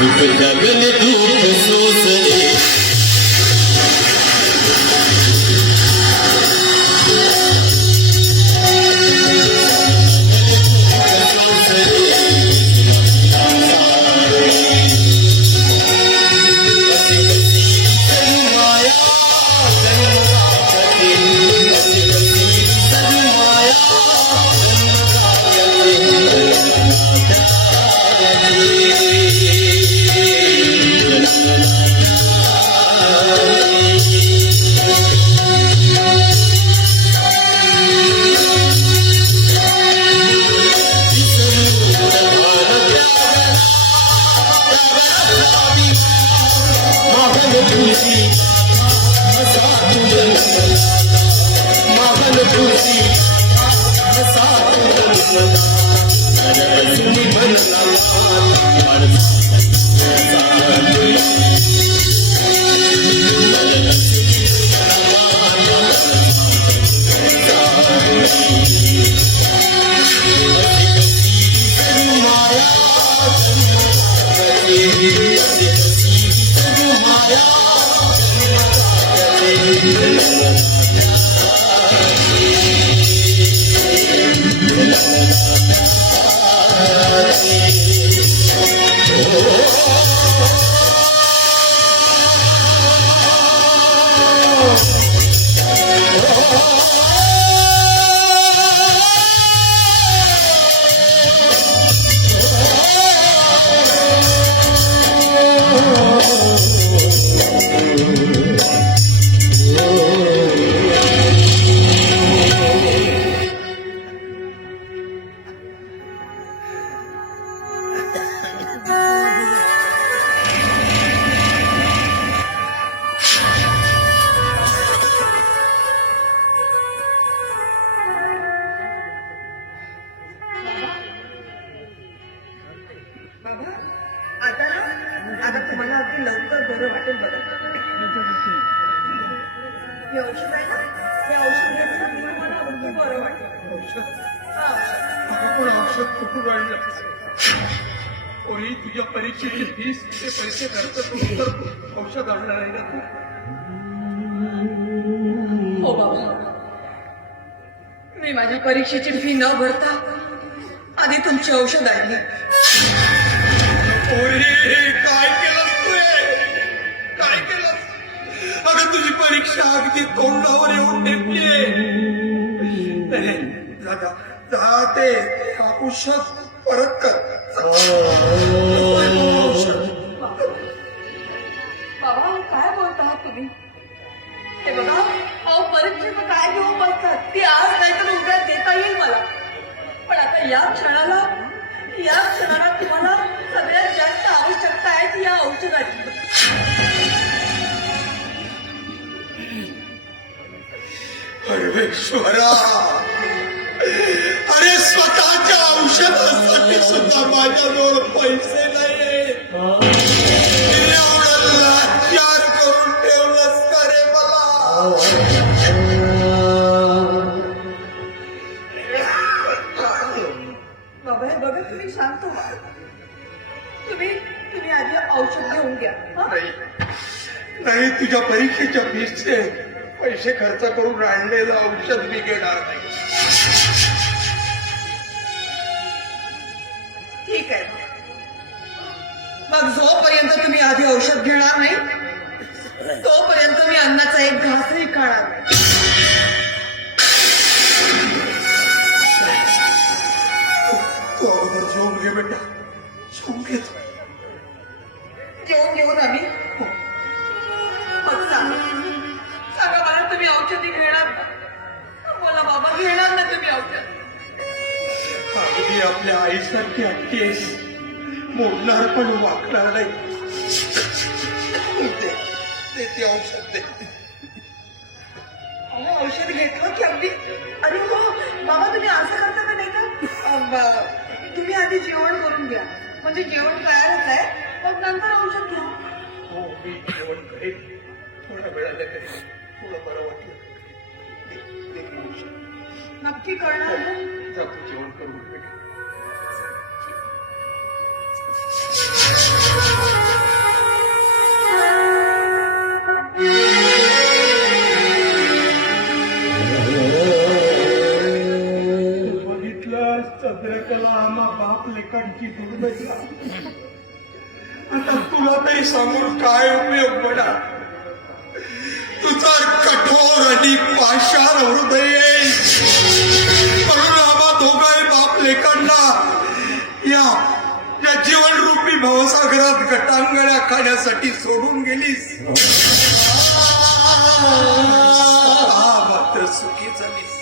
सुख जगल दुख सोसरे तुझ्या परीक्षेची फीस ते पैसे खर्च करून तर औषध आणणार आहे ना तू. हो बाबा, मी माझ्या परीक्षेची फी न भरता आधी तुमची औषध आणली. काय केलं तू? काय केलं? अगं तुझी परीक्षा अगदी तोंडावर येऊन ठेपलीये. जा ते औषध परत कर. बाबा काय बोलता तुम्ही? हे बघा, अहो परीक्षेचं काय घेऊन बसतात? ती आज नाही तर उद्या देता येईल मला. पण आता या क्षणाला तुम्हाला सगळ्यात जास्त आवश्यकता आहे ती या औषधाची. परमेश्वरा, अरे स्वतःच्या औषधासाठी सुद्धा माझ्याजवळ पैसे नाहीये. एवढं लाचार करून ठेवलंस का रे मला? बाबा हे बघा, तुम्ही शांत व्हा. तुम्ही आधी औषध घेऊन घ्या. नाही, तुझ्या परीक्षेच्या फीसचे पैसे खर्च करून आणलेलं औषध मी घेणार नाही. ठीक आहे, मग जोपर्यंत तुम्ही आधी औषध घेणार नाही तोपर्यंत मी अन्नाचा एक घासही खाणार नाही. तू अगोदर जेवून घे बेटा, जेवून घेतो. जेवून घेऊन आम्ही सांगा मला, तुम्ही औषधी घेणार ना? बोला बाबा, घेणार ना तुम्ही औषध? अगदी आपल्या आईसारखी हट्टी आहेस, मोडणार पण वाकणार नाही. दे ते औषध दे. औषध घेतलं की अगदी. अरे हो बाबा, तुम्ही असं करता का नाही का? तुम्ही आधी जेवण करून घ्या, म्हणजे जेवण तयारच आहे, मग नंतर औषध घ्या. हो, मी जेवण करेन, थोड्या वेळाने करेन. थोडं बरं वाटलं नक्की करणार ना? जातो जेवण करून. आम्हा बाप लेकांची दुर्दशा. आता तुला तरी समोर काय उपयोग पडा. तुझा कठोर आणि पाषाण हृदय म्हणून आम्हा दोघाही बाप लेकांना या जीवनरूपी भवसागरात गटांगळ्या खाण्यासाठी सोडून गेलीस. मात्र सुखी झालीस.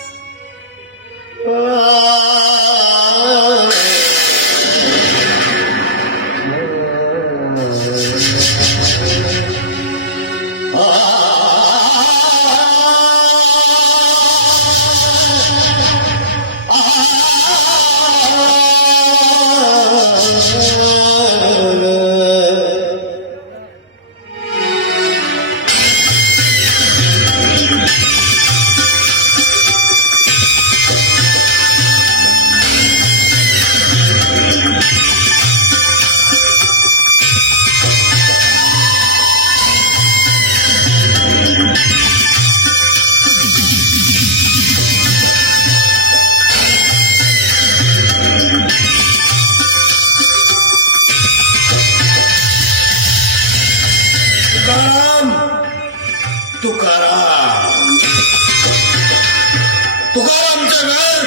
तुकारामचं घर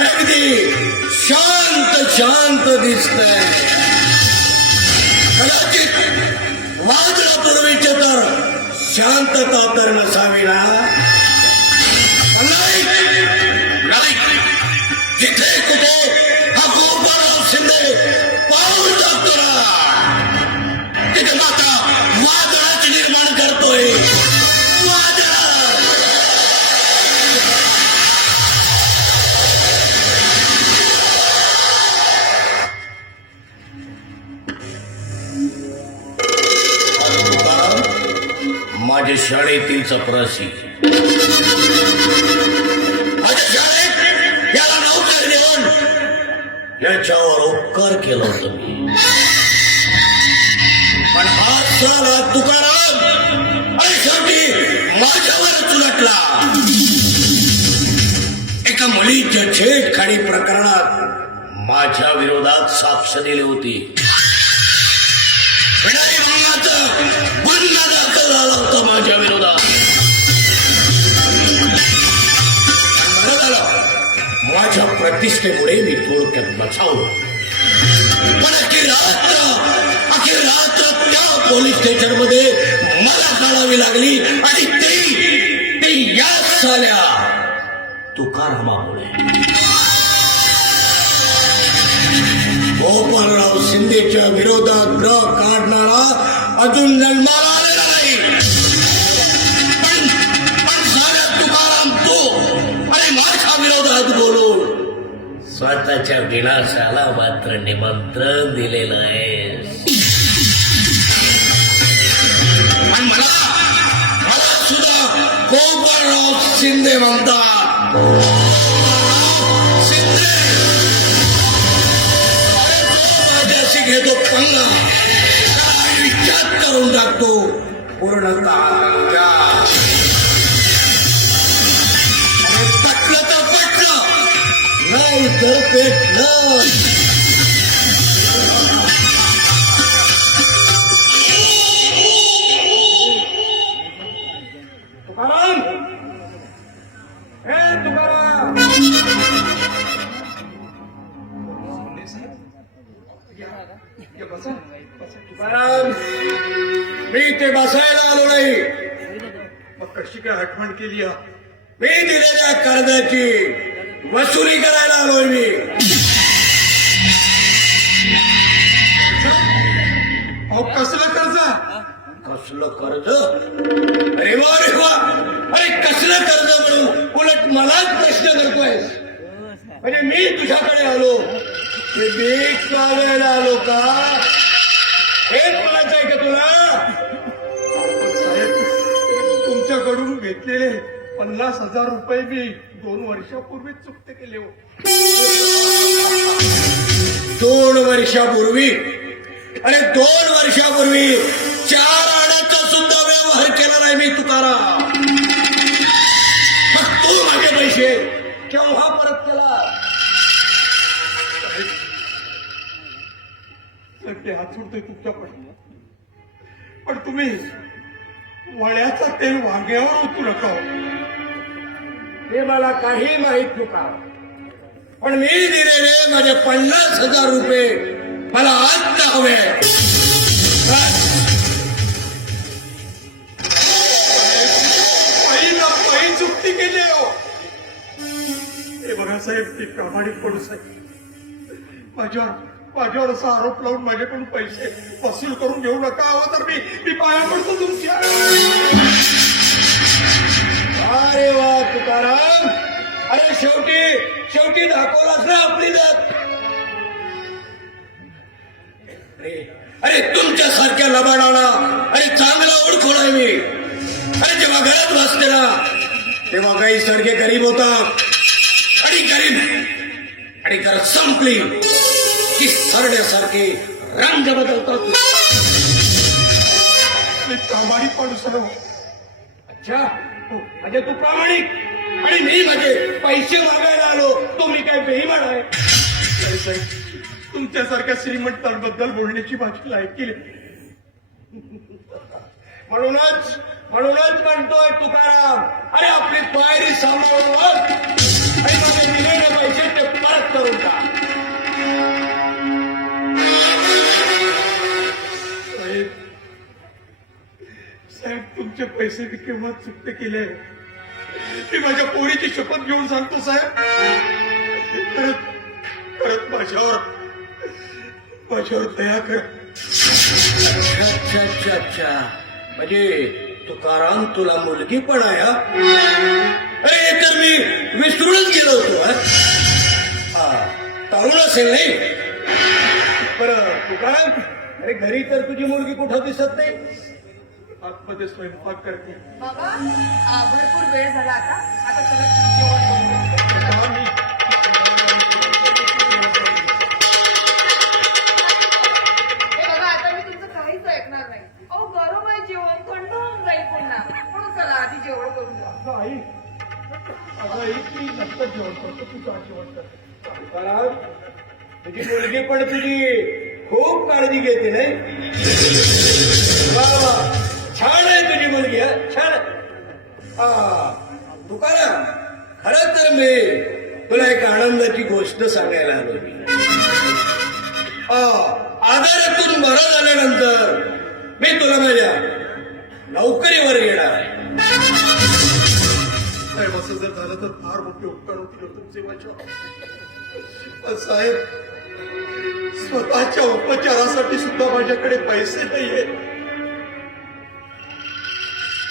अगदी शांत शांत दिसतंय. कदाचित वादळापूर्वीचे तर शांतता तर नसावी ना. जिथे कुठे हा गोपाळराव शिंदे पाऊल टाकतो ना तिथे माता वादळाची निर्माण करतोय. माझ्या शाळेतील चपराशी माझ्या शाळेत याला नोकर देऊन याच्यावर उपकार केला होता मी. पण हा सारा तुकाराम आणि शेवटी माझ्यावरच उलटला. एका मुलीच्या छेडखानी प्रकरणात माझ्या विरोधात साक्ष दिली होती. गुन्हा दाखल झाला होता माझ्या विरोधात. बरं झालं माझ्या प्रतिष्ठेमुळे मी थोडक्यात बचावलो. पण अखेर रात्र त्या पोलीस स्टेशन मध्ये मला काढावी लागली आणि ते याच झाल्या तुकारामामुळे. गोपाळराव शिंदेच्या विरोधात ग्रह काढणारा अजून जन्माला आलेला नाही. पण साऱ्या तुकाराम तो आणि माझ्या विरोधात बोलून स्वतःच्या विनाशाला मात्र निमंत्रण दिलेलं आहे. आणि मला सुद्धा गोपाळराव शिंदे म्हणतात. घेतो पंगा विचार करून टाकतो पूर्णतः. पटलं तर पटलं नाही तर पेटलं. तुकाराम हे तुकाराम तुकाराम मी ते बसायला आलो नाही. मग कशी काय आठवण केली. मी दिलेल्या कर्जाची वसुली करायला आलोय मी. कसलं कर्ज. कसलं कर्ज. अरे वा रे वा. अरे कसलं कर्ज म्हणून उलट मलाच प्रश्न करतोय. म्हणजे मी तुझ्याकडे आलो ते भीक मागायला आलो का. हेच म्हणायचं आहे का तुला. साहेब तुमच्याकडून घेतलेले 50,000 रुपये मी 2 वर्षापूर्वीच चुकते केले. 2 वर्षापूर्वी. अरे 2 वर्षापूर्वी 4 आण्याचा सुद्धा व्यवहार केला नाही मी तुकाराम. मग तू माझे पैसे केव्हा परत केला. सगळे हात सोडतोय तुमच्या पण तुम्ही वळ्याचा तेल वांग्यावर ओतू नका हो. हे मला काही माहित नका, पण मी दिलेले माझे 50,000 रुपये मला आत्ता हवे. पायी चुकती केली हो. हे बघा साहेब, ते प्रामाणिक पडू साहेब, माझ्यावर असा आरोप लावून माझ्याकडून पैसे वसूल करून घेऊ नका. हवं तर मी पाया पडतो तुमच्या. अरे वा तुकाराम, अरे शेवटी दाखवलाच ना आपली जात. अरे तुमच्यासारख्या लबाडाला अरे चांगला ओळखून आहे मी. अरे जेव्हा घरात वाचते ना तेव्हा काही सारखे गरीब होतात आणि घरात संपली की सरण्यासारखे रंग बदलतात. प्रामाणिक माणूस. अच्छा म्हणजे तू प्रामाणिक आणि मी म्हणजे पैसे मागायला आलो, तो मी काय बेईमान आहे? तुमच्यासारख्या श्रीमंतांबद्दल बोलण्याची माझी लायकी म्हणूनच म्हणतोय तुकाराम, अरे आपली पायरी सांभाळून आणि माझे दिलेले पैसे ते परत करून टाक. साहेब तुमचे पैसे मी केव्हा चुकते केले. मी माझ्या पोरीची शपथ घेऊन सांगतो साहेब, परत माझ्यावर दया कर. अच्छा म्हणजे तुकाराम तुला मुलगी पण आहे? अरे हे तर मी विसरूनच गेलो होतो. तरुण असेल नाही. बरं तुकाराम, अरे घरी तर तुझी मुलगी कुठं दिसत नाही. आतमध्ये स्वयंपाक करते. बाबा भरपूर वेळ झाला आता चला जेवण करू. हे बघा, आता मी तुमचं काहीच ऐकणार नाही. अहो गरम आहे जेवण, थंड होऊन जाईल पुन्हा. म्हणून चला आधी जेवण करून घ्या. आई मी नंतर जेवण करतो, तू का जेवण कर. तुकाराम, तुझी मुलगी पण तुझी खूप काळजी घेते नाही. छान आहे तुझी मुलगी. छान. तुकाराम, खरं तर मी तुला एक आनंदाची गोष्ट सांगायला आलो. आजारातून बरं झाल्यानंतर मी तुला माझ्या नोकरीवर येणार आहे. साहेब असं जर झालं तर फार मोठे उपकार होतील तुमचे माझ्यावर. साहेब स्वतःच्या उपचारासाठी सुद्धा माझ्याकडे पैसे नाहीये.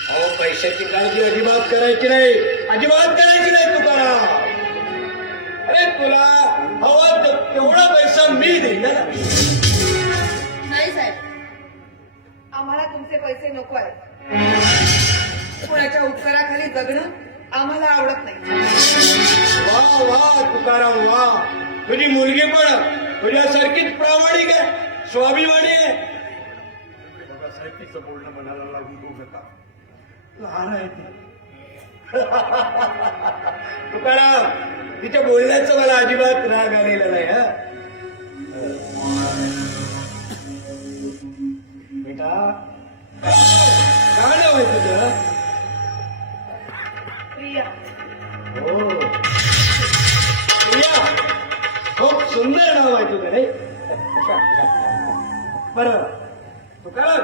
अहो पैशाची काळजी अजिबात करायची नाही तुकाराम. अरे तुला हवा तेवढा पैसा मी देईन ना. नाही साहेब, आम्हाला तुमचे पैसे नको आहेत. कोणाच्या उपकाराखाली जगणं आम्हाला आवडत नाही. वा तुकाराम वा. तुझी मुलगी पण तुझ्यासारखीच प्रामाणिक आहे, स्वाभिमानी आहे. बघा साहेब, तिचं बोलणं मनाला लागू देऊ नका. लहान आहे ती. तुकाराम, तिच्या बोलण्याचं मला अजिबात राग आलेला नाही. बेटा काय नाव आहे तुझं? प्रिया. हो प्रिया, खूप सुंदर नाव आहे तुझं रे. बरं तुकाराम,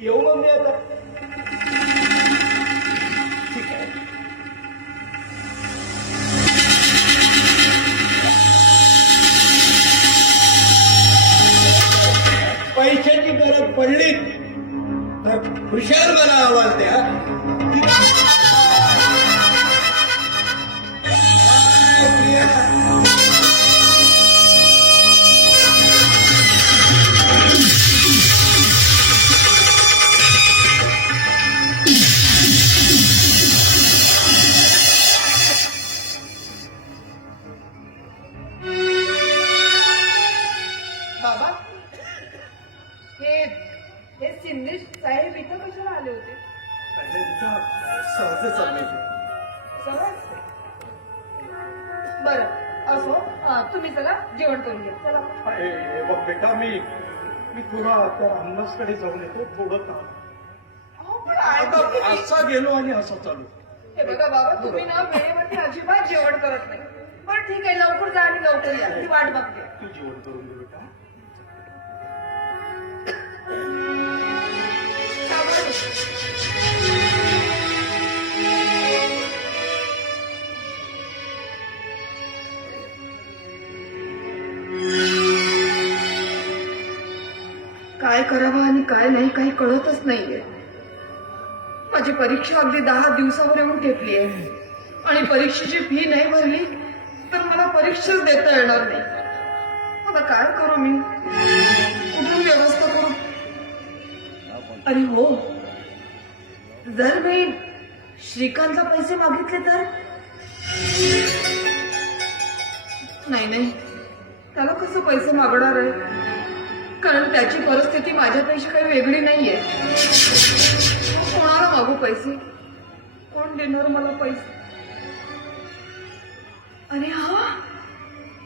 येऊ मग मी आता. ठीक आहे. पैशाची गरज पडली तर खुशाल मला आवाज द्या. बाबा, हे सिंदेश साहेब इथं कशाला आले होते? सहज चालले. सहज? बरं असो, तुम्ही चला जेवण करून घ्या चला. हे बघ बेटा, मी तुला त्या अन्नासकडे जाऊन येतो थोडं काम. अहो, पण आता आता असा गेलो आणि असा चालू. हे बघा बाबा, तुम्ही ना वेळेवरती अजिबात जेवण करत नाही. बरं ठीक आहे, लवकर जा आणि लवकर या, ती वाट बघते. तू जेवण करून दे बेटा. काय करावं आणि काय नाही काही कळतच नाहीये. माझी परीक्षा अगदी 10 दिवसावर येऊन ठेपली आहे आणि परीक्षेची फी नाही भरली तर मला परीक्षाच देता येणार नाही. आता काय करू मी, कुठून व्यवस्था करू? अरे हो, जर मी श्रीकांतला पैसे मागितले तर? नाही, त्याला कसं पैसे मागणार आहे, कारण त्याची परिस्थिती माझ्यापेक्षा काही वेगळी नाहीये. कोणाला मागू पैसे, कोण देणार मला पैसे? अरे हा,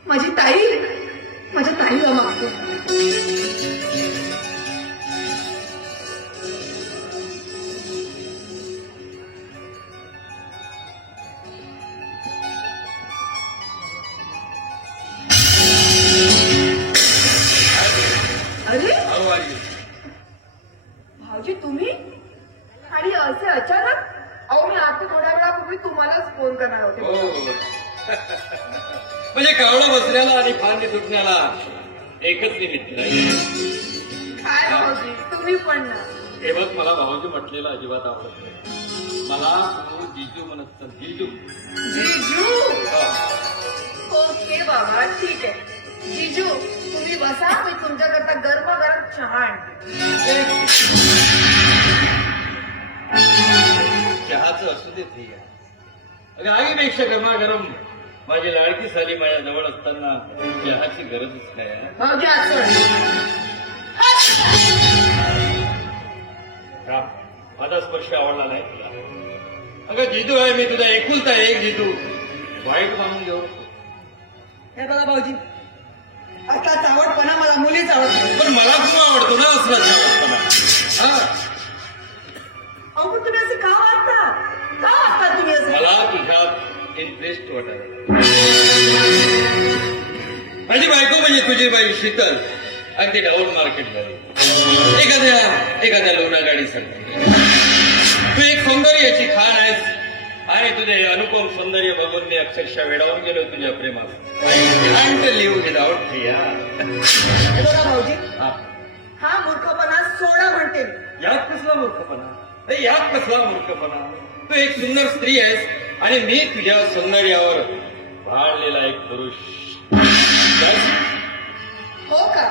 माझ्या ताईला मागतो. अरे भाऊजी, तुम्ही आणि असे अचानक? अहो, मी आता थोड्या वेळापूर्वी तुम्हालाच फोन करणार होते. हो म्हणजे कावळा बसण्याला आणि फांदी तुटण्याला एकच निमित्त आहे. काय भाऊजी, तुम्ही पण ना. हे बघ, मला भाऊजी म्हटलेलं अजिबात आवडत नाही. मला तू जिजू म्हणत चल, जिजू. जीजू? हा. ओके बाबा, ठीक आहे. जीजू तुम्ही बसा, मी तुमच्याकरता गरमागरम चहा आणते. चहाचं असू दे ते. अगं आईपेक्षा गरमागरम माझी लाडकी साली माझ्या जवळ असताना चहाची गरजच काय आहे? भाऊजी आज का? माझा स्पर्श आवडला नाही तुला? अगं जिजू आहे मी, तुझा एकुलता एक जिजू, वाईट मानून घेऊ. हे बघा भाऊजी, असाच आवडपणा मला मुलीच आवडते. पण मला खूप आवडतो ना असला. हा, अहो, पण तुम्ही असे का वागता तुम्ही असं? मला तुझ्यात इंटरेस्ट वाटायला. माझी बायको म्हणजे तुझी बाई शीतल अगदी डाऊन मार्केट झाली. एखाद्या लोना गाडीसाठी तू एक सौंदर्याची खाण आहेस आणि तुझे अनुपम सौंदर्य बघून मी अक्षरशः वेडावून गेलो तुझ्या प्रेमात. Live without Priya. हे बघा भाऊजी, हा मूर्खपणा सोडा म्हणते मी. यात कसला मूर्खपणा? नाही, यात कसला मूर्खपणा? तू एक सुंदर स्त्री आहेस आणि मी तुझ्या सौंदर्यावर भाळलेला एक पुरुष. हो का?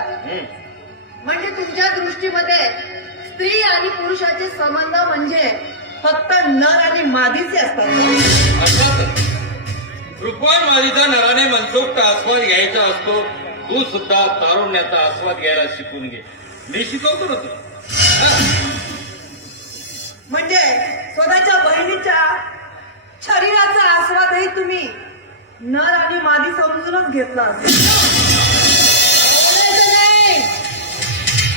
म्हणजे तुमच्या दृष्टीमध्ये स्त्री आणि पुरुषाचे संबंध म्हणजे फक्त नर आणि मादीचे असतात? अर्थातच रुक्मान मादीचा नराने मनसोक्त आस्वाद घ्यायचा असतो. तू सुद्धा तारुण्याचा आस्वाद घ्यायला शिकून घे. मी शिकवतो ना तुला. म्हणजे स्वतःच्या बहिणीच्या शरीराचा आस्वादही तुम्ही नर आणि मादी समजूनच घेतला असेल.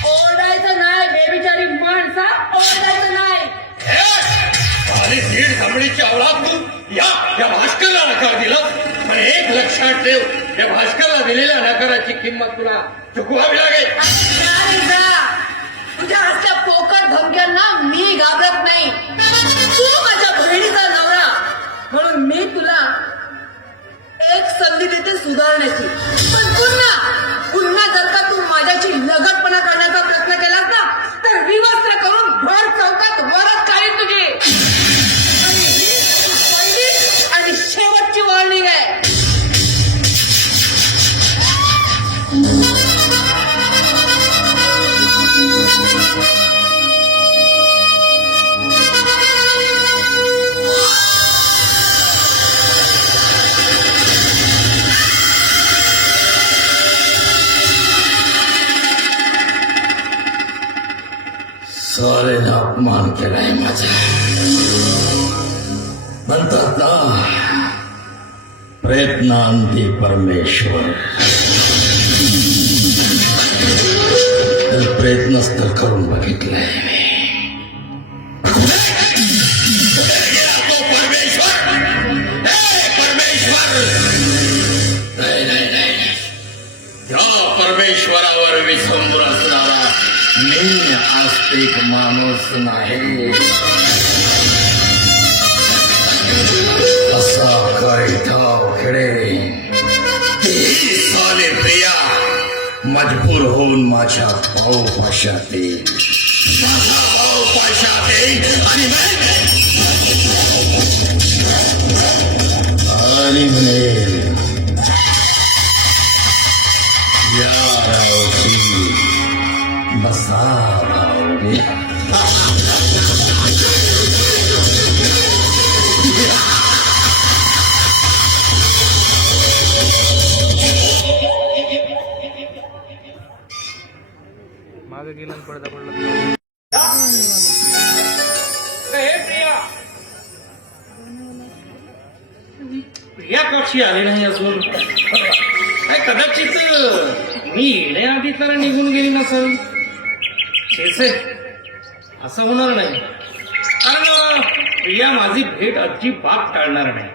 ओरडायचं नाही बेबिचारी माणसा, ओरडायचं नाही. आणि दीड थांबडीची अवलाद तू या भास्करला नकार दिला. आणि एक लक्षात ठेव, या भास्करला दिलेल्या नकाराची किंमत तुला चुकवावी लागेल. तुझ्या हातच्या पोकट धमक्यांना मी घाबरत नाही. तू माझ्या बहिणीचा नवरा म्हणून मी तुला एक संधी देते सुधारण्याची. पण पुन्हा जर का तू माझ्याशी लगटपणा करण्याचा प्रयत्न केलास ना तर विवस्त्र करून भर चौकात वरच काढीन तुझी. पहिली आणि शेवटची वॉर्निंग आहे. सारेने अपमान केलाय माझा. म्हणतात ना, प्रयत्नांती परमेश्वर. तर प्रयत्नच तर करून बघितलाय मी. त्या परमेश्वरावर विसंबून असणारा मी आस्तिक माणूस नाही. असा काय ठाव खेळे साले प्रिया मजबूर होऊन माझ्या भाऊपाशात येईल. माझा भाऊपाशात येईल आणि म्हणेल या रावची बसा भाऊजी. मागे गेला आणि पडदा पडला. प्रिया कशी आली नाही अजून. काय कदाचित मी येण्याआधी तर निघून गेली नसेल. तेच आहे, असं होणार नाही. कारण प्रिया माझी भेट अजिबात टाळणार नाही.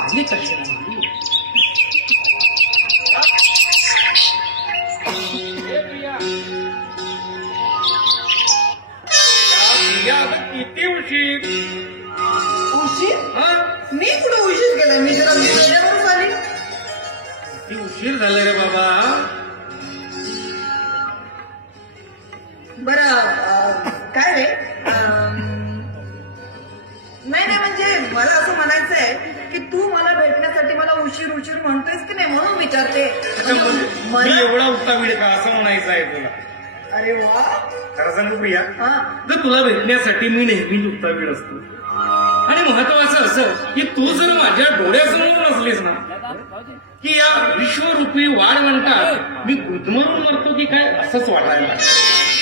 आली कशी नाही. प्रिया आता किती उशीर. उशीर? हा, मी कुठे उशीर केला? मी जरा वेळेवरच आली. किती उशीर झाला रे बाबा. बरं काय रे नाही नाही म्हणजे मला असं म्हणायचं आहे की तू मला भेटण्यासाठी मला उशीर उशीर म्हणतोयस की नाही म्हणून विचारते. अच्छा, मी मला एवढा उत्तावीड का असं म्हणायचं आहे तुला. अरे वा. खरं सांगू प्रिया, हा तर तुला भेटण्यासाठी मी नेहमीच उत्तावीड असतो. आणि महत्वाचं असं की तू जर माझ्या डोळ्यासमोर नसलीस ना की या विश्वरूपी वाढवंटात मी गुदमरून मरतो की काय असंच वाटायला लागलं.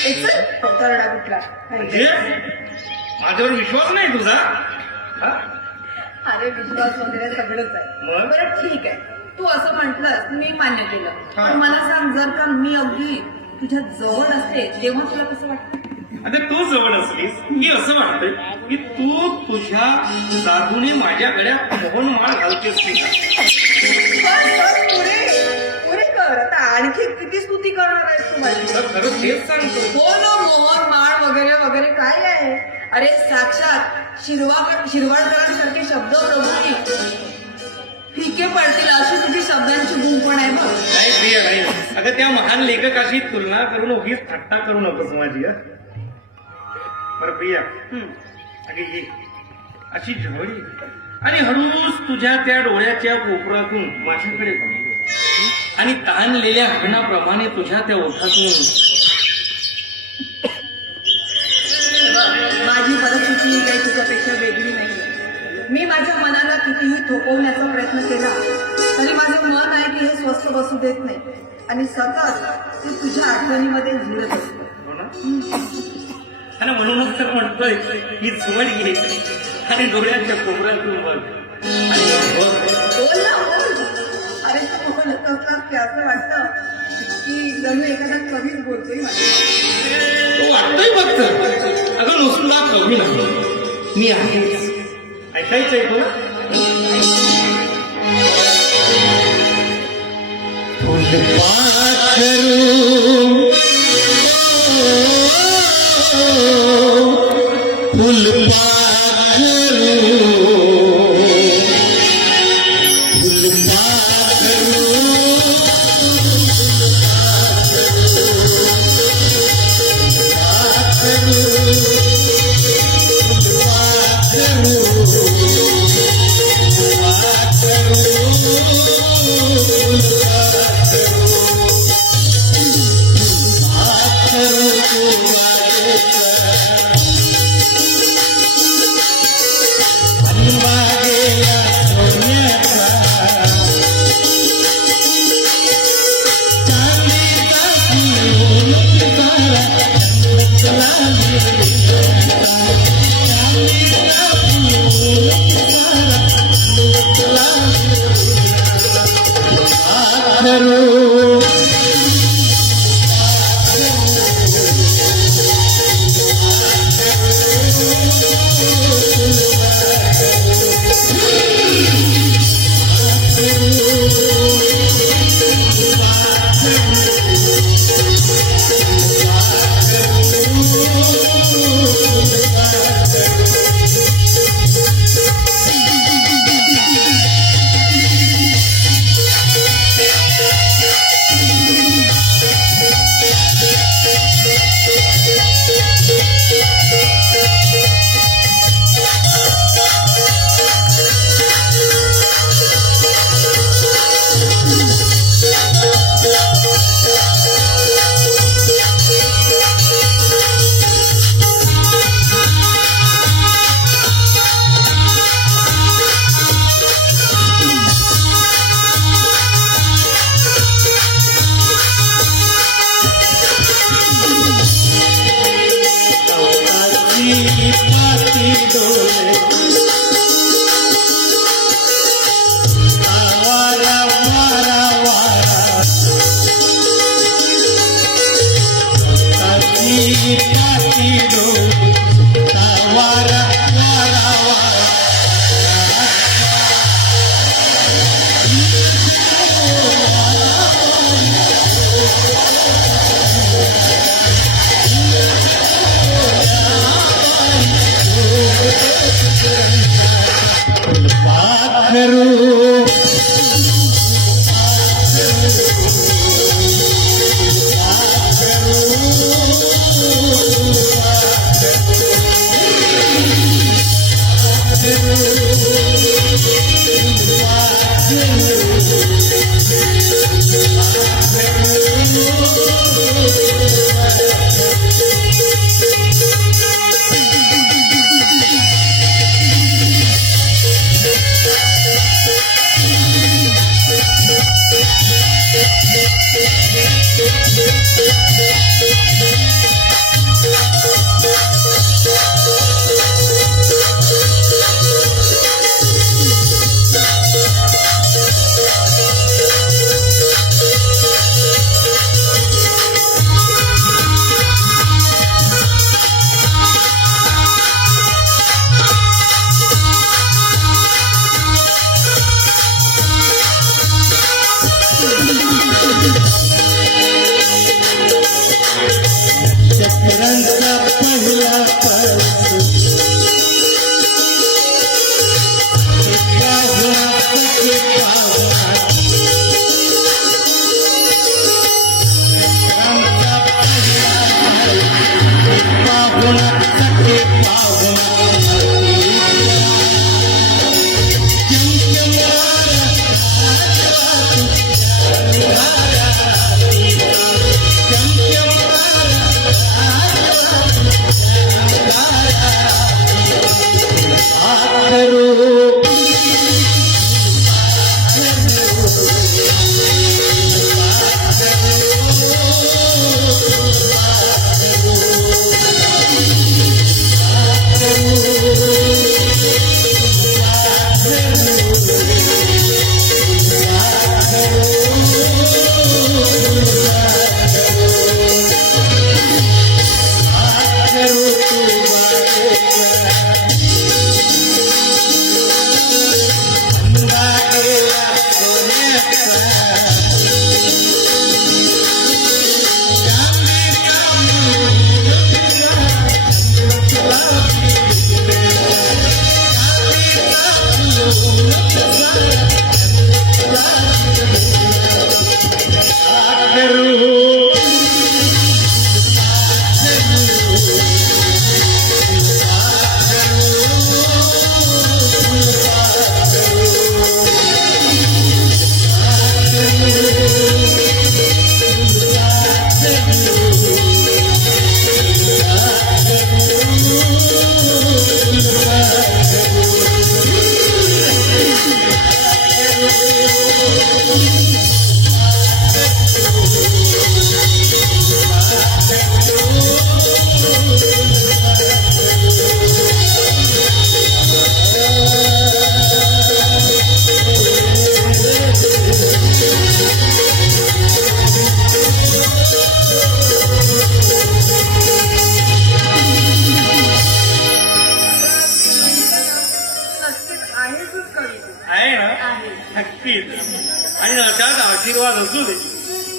एक करडा कुठला म्हणजे माझ्यावर विश्वास नाही तुझा. हा? अरे विश्वास वगैरे सगळंच आहे. मग? बरं ठीक आहे, तू असं म्हटलंस मी मान्य केलं. हा. पण मला सांग, जर का मी अगदी तुझ्या जवळ असते तेव्हा तुला कसं वाटतं? आता तू जवळ असलीस की असं वाटतंय की तू तुझ्या जादूने माझ्या गळ्यात मोहन माळ घालतेस की काय. बस बस पुरे पुरे कर. आता आणखी किती स्तुती करणार आहेस तू माझी? तर खरं तेच सांगतो. हो ना, मोहन माळ वगैरे वगैरे काय आहे. अरे साक्षात शिरवाडकरांसारखे शब्द प्रभूची फिके पडतील अशी तुझी शब्दांची गुंफण आहे बघ. नाही प्रिया नाही. अगं त्या महान लेखकाशी तुलना करून उगीच थट्टा करू नकोस माझी. हं? बरं प्रिया, अगे ये अशी जवळी आणि हळूच तुझ्या त्या डोळ्याच्या कोपरातून माझ्याकडे बघ आणि ताणलेल्या हरणाप्रमाणे तुझ्या त्या ओठातून. माझी परिस्थिती काही तुझ्यापेक्षा वेगळी नाही. मी माझ्या मनाला कितीही थोपवण्याचा प्रयत्न केला तरी माझं मन आहे की हे स्वस्थ बसू देत नाही आणि सतत ते तुझ्या आठवणीमध्ये झुरत असतं. हो ना? आणि म्हणूनच तर म्हणतोय ही झुवड घे आणि डोळ्याच्या कोपऱ्यातून बघ आणि बघ. बोल ना बोल. अरे तू बोलत असलास की असं वाटतं की जणू एखादा कवीच बोलतोय माझ्या. तो वाटतोय फक्त. अगं नुसता कवी नाही, मी आहेच. ऐकायचंय तो.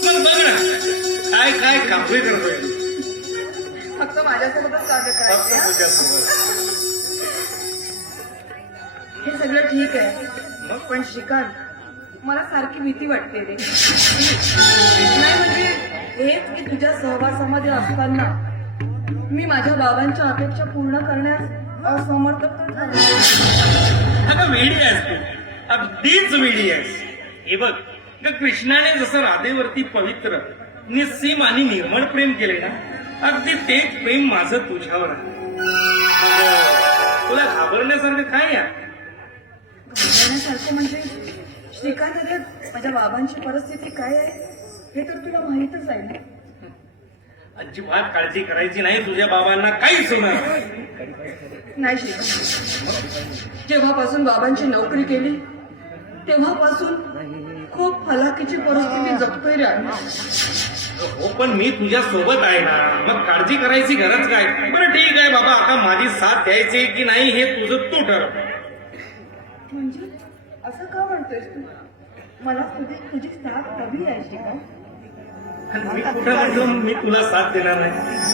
मग बघ ना काय काय कापरे करतोय तू. फक्त माझ्यासोबतच कार्य फक्त करायचे हं? तुझ्यासोबत. हे सगळं ठीक आहे पण श्रीकांत मला सारखी भीती वाटते रे. नाही म्हणजे हेच की तुझ्या सहवासामध्ये असताना मी माझ्या बाबांच्या अपेक्षा पूर्ण करण्यास असमर्थ तर झाले. अगं वेडी आहेस तू, अगदीच वेडी आहेस. हे बघ ग, कृष्णाने जसं राधेवरती पवित्र निस्सीम आणि निर्मळ प्रेम केले ना, अगदी तेच प्रेम माझं तुझ्यावर आहे. मग तुला घाबरण्यासारखं काय आहे? घाबरण्यासारखं म्हणजे श्रीकांत अरे माझ्या बाबांची परिस्थिती काय आहे हे तर तुला माहीतच आहे ना. अजिबात काळजी करायची नाही, तुझ्या बाबांना काहीच होणार नाही. नाही श्रीकांत, जेव्हापासून बाबांची नोकरी केली तेव्हापासून खूप हलाखीची परिस्थिती जगतोय रे आम्ही. हो पण मी तुझ्या सोबत आहे ना, मग काळजी करायची गरज काय. बरं ठीक आहे बाबा, आता माझी साथ द्यायची की नाही हे तुझं तू ठरव. म्हणजे असं का म्हणतोयस तू? मला तुझी साथ हवी आहे श्रीकांत. मी कुठं म्हणतो मी तुला साथ देणार नाही.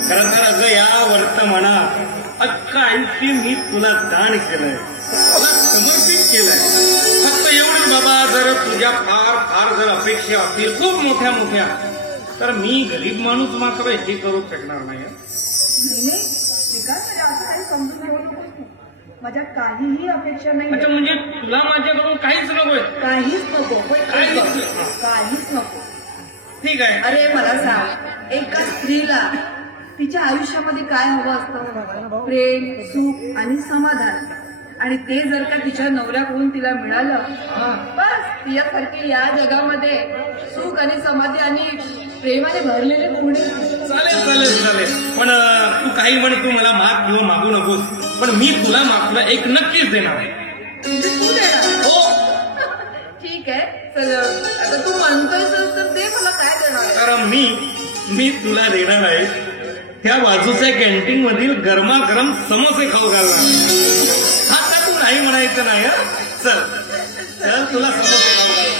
खरं तर अगं या वर्तमानात अख्खं आयुष्य मी तुला दान केलंय, तुला समर्पित केलंय. फक्त एवढंच बाबा, जर तुझ्या फार फार जर अपेक्षा असतील खूप मोठ्या मोठ्या, तर मी गरीब माणूस मात्र हे करू शकणार नाही. नाही नाही श्रीकांत, अरे असं काही समजून घेऊ नकोस तू. माझ्या काहीही अपेक्षा नाही, अच्छा म्हणजे तुला माझ्याकडून काहीच नकोय. काहीच नको होय, काहीच काहीच नको. ठीक आहे. अरे मला सांग, एका स्त्रीला तिच्या आयुष्यामध्ये काय हवं असतं? प्रेम, सुख आणि समाधान. आणि ते जर का तिच्या नवऱ्याकडून तिला मिळालं, बस तिच्यासारखी या जगामध्ये सुख आणि समाधी आणि प्रेमाने भरलेले कोणी. चालेल चालेल चालेल, पण तू काही म्हण, तू मला माग किंवा मागू नकोस, पण मी तुला तुला एक नक्कीच देणार आहे. म्हणजे तू देणार? हो, ठीक आहे, चल आता तू म्हणतोयस तर दे, मला काय देणार आहे? कारण मी तुला देणार आहे त्या बाजूच्या कॅन्टीन मधील गरमागरम समोसे खाऊ घालणार. आता तू नाही म्हणायचं नाही. हं? चल चल, तुला समोसे खाऊ घालणार.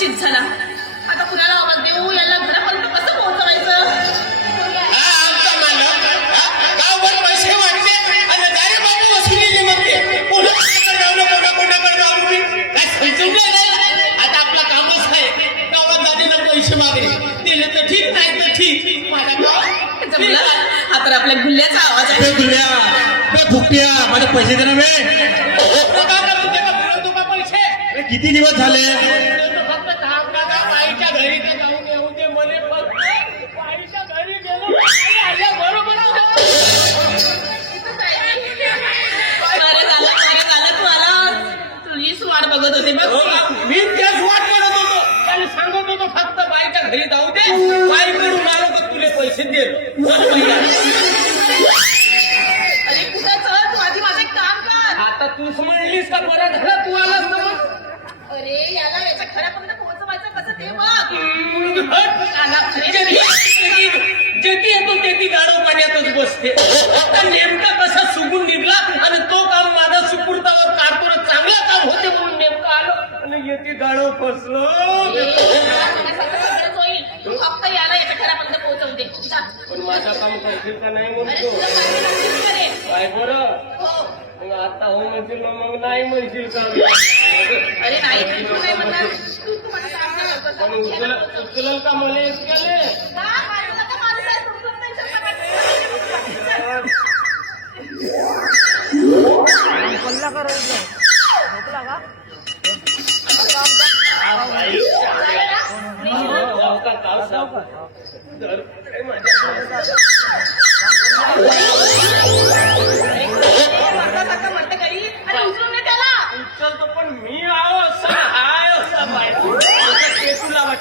चित झाला. आता कुणाला आवाज देऊ, याला घरापर्यंत कसं पोहोचवायचं? आमचा मालक गावभर पैसे वाटते आणि गाडी बाबू वसुलीली म्हणते. कोणाकडे जाऊ मी काय समजून नाही. आता आपला कामच आहे गावात दादीला पैसे मागणे. दिले तर ठीक, नाही तर ठीक. माझा गाव जमलं. हा तर आपल्या गुल्ल्याचा आवाज आहे. फुकट्या माझे पैसे दे ना बे. पैसे किती दिवस झाले? फक्त काम करा. बाईच्या घरी तर जाऊन येऊ दे. मला फक्त बाईच्या घरी गेलो बरोबर. बरं झालं तू आला. तुझीच वाट बघत होते बघ. मी त्याच वाट बघत होतो. त्याने सांगत होतो फक्त बाईच्या घरी जाऊ दे. बाईकडून आलो तर तुले पैसे दे. अरे कुठं चल, तू आधी माझे काम कर. आता तूच म्हणलीस का बरं झालं तू आलास ना मग. अरे याला याच्या घरापर्यंत पोहोचवायचं कसं ते बघ. आला खरे. जेती येतो तेती गाडो पाण्यातच बसते. आता नेमका कसा सुगून निघला आणि तो काम माझा सुपूर्तावर काढतो. चांगला काम होते म्हणून नेमकं आलो आणि येते गाडो फसलो. सगळंच होईल. तू फक्त याला याच्या घरापर्यंत पोहोचवून दे. जा. पण माझा काम करशील का नाही अरे म्हणतो. तुझं काम नक्कीच करेन. काय बरं हो. मग आता हो म्हणशील मग नाही म्हणशील का. अरे नाही तू नाही म्हणणार. तू माझं काम नाही करत. पण उचलल का मला इतक्याले. जा, माझं नका माझं काय समजून नाही शकत. जाऊ का काव साहेब. म्हणतं घरी आणि उचलून दे त्याला. उचलतो पण मी आहो असा हाय असा बायको. टेकू लावा.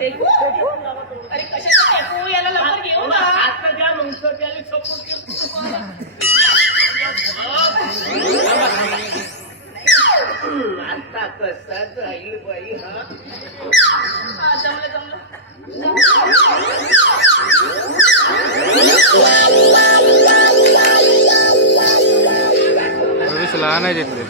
टेकू? अरे कशाचं टेकू? याला लवकर घेऊन जा. आता ज्या माणसं त्याला सपोर्ट आता कसा जाईल बाई हा. हा, जमलं. लहान आहे तिथले.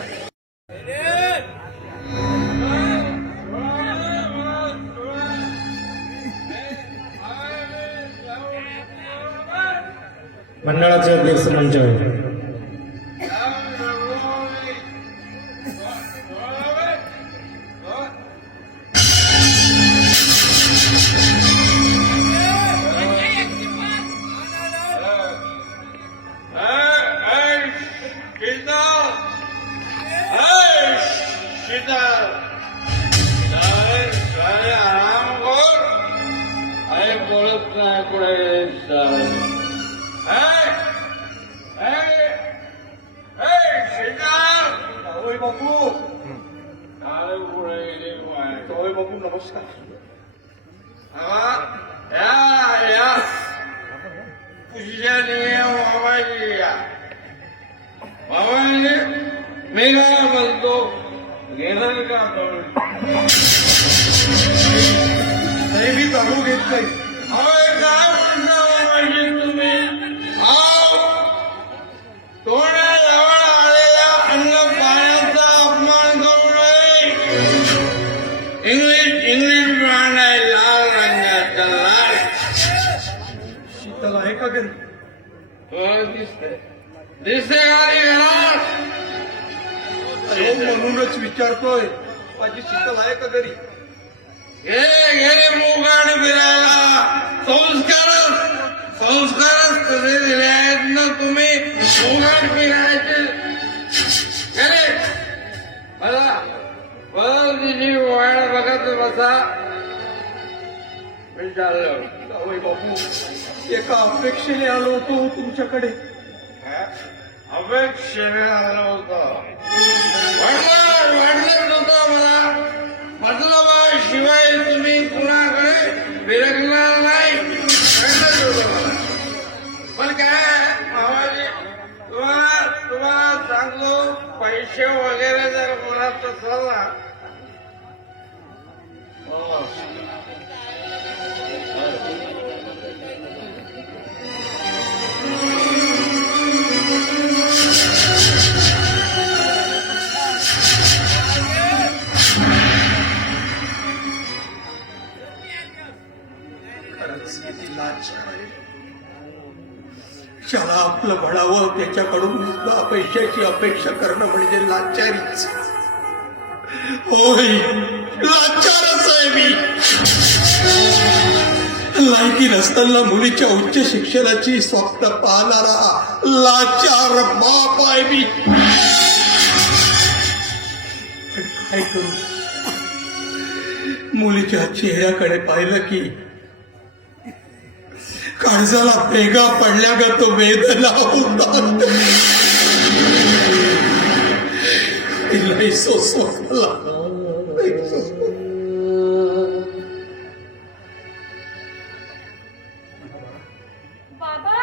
मंडळाचे अध्यक्ष मंचावर. बापू नमस्कार. मी काय म्हणतो घेणार का नाही मी दारू घेत नाही. काय म्हणता तुम्ही. दिसते गाडी घरात अहो, म्हणूनच विचारतोय माझी शीतल आहे का घरी? गेले मुगाड फिरायला संस्कारच कसे दिले आहेत ना तुम्ही मुगाड फिरायचे गेले मला तिची वाट बघत बसा मी चाललो जावई बापू, एका अपेक्षेने आलो होतो तुमच्याकडे. अपेक्षेने आलं होतं वाटलंच होतं मला मतलब शिवाय तुम्ही कुणाकडे बिरकणार नाही वाटलंच होतं मला. पण काय मामाजी तुम्हाला सांगतो पैसे वगैरे जर मुलात असाल ना खरंच किती लाचार आहे. ज्याला आपलं म्हणावं त्याच्याकडून नुसता पैशाची अपेक्षा करणं म्हणजे लाचारीच. होय, लाचारच आहे मी. लायकी नसताना मुलीच्या उच्च शिक्षणाची स्वप्न पाहणारा लाचार बाप आहे मी. पण काय करू, मुलीच्या चेहऱ्याकडे पाहिलं की काळजाला भेगा पडल्यागत तो वेदना होतात. तिलाही सोसवला. बाबा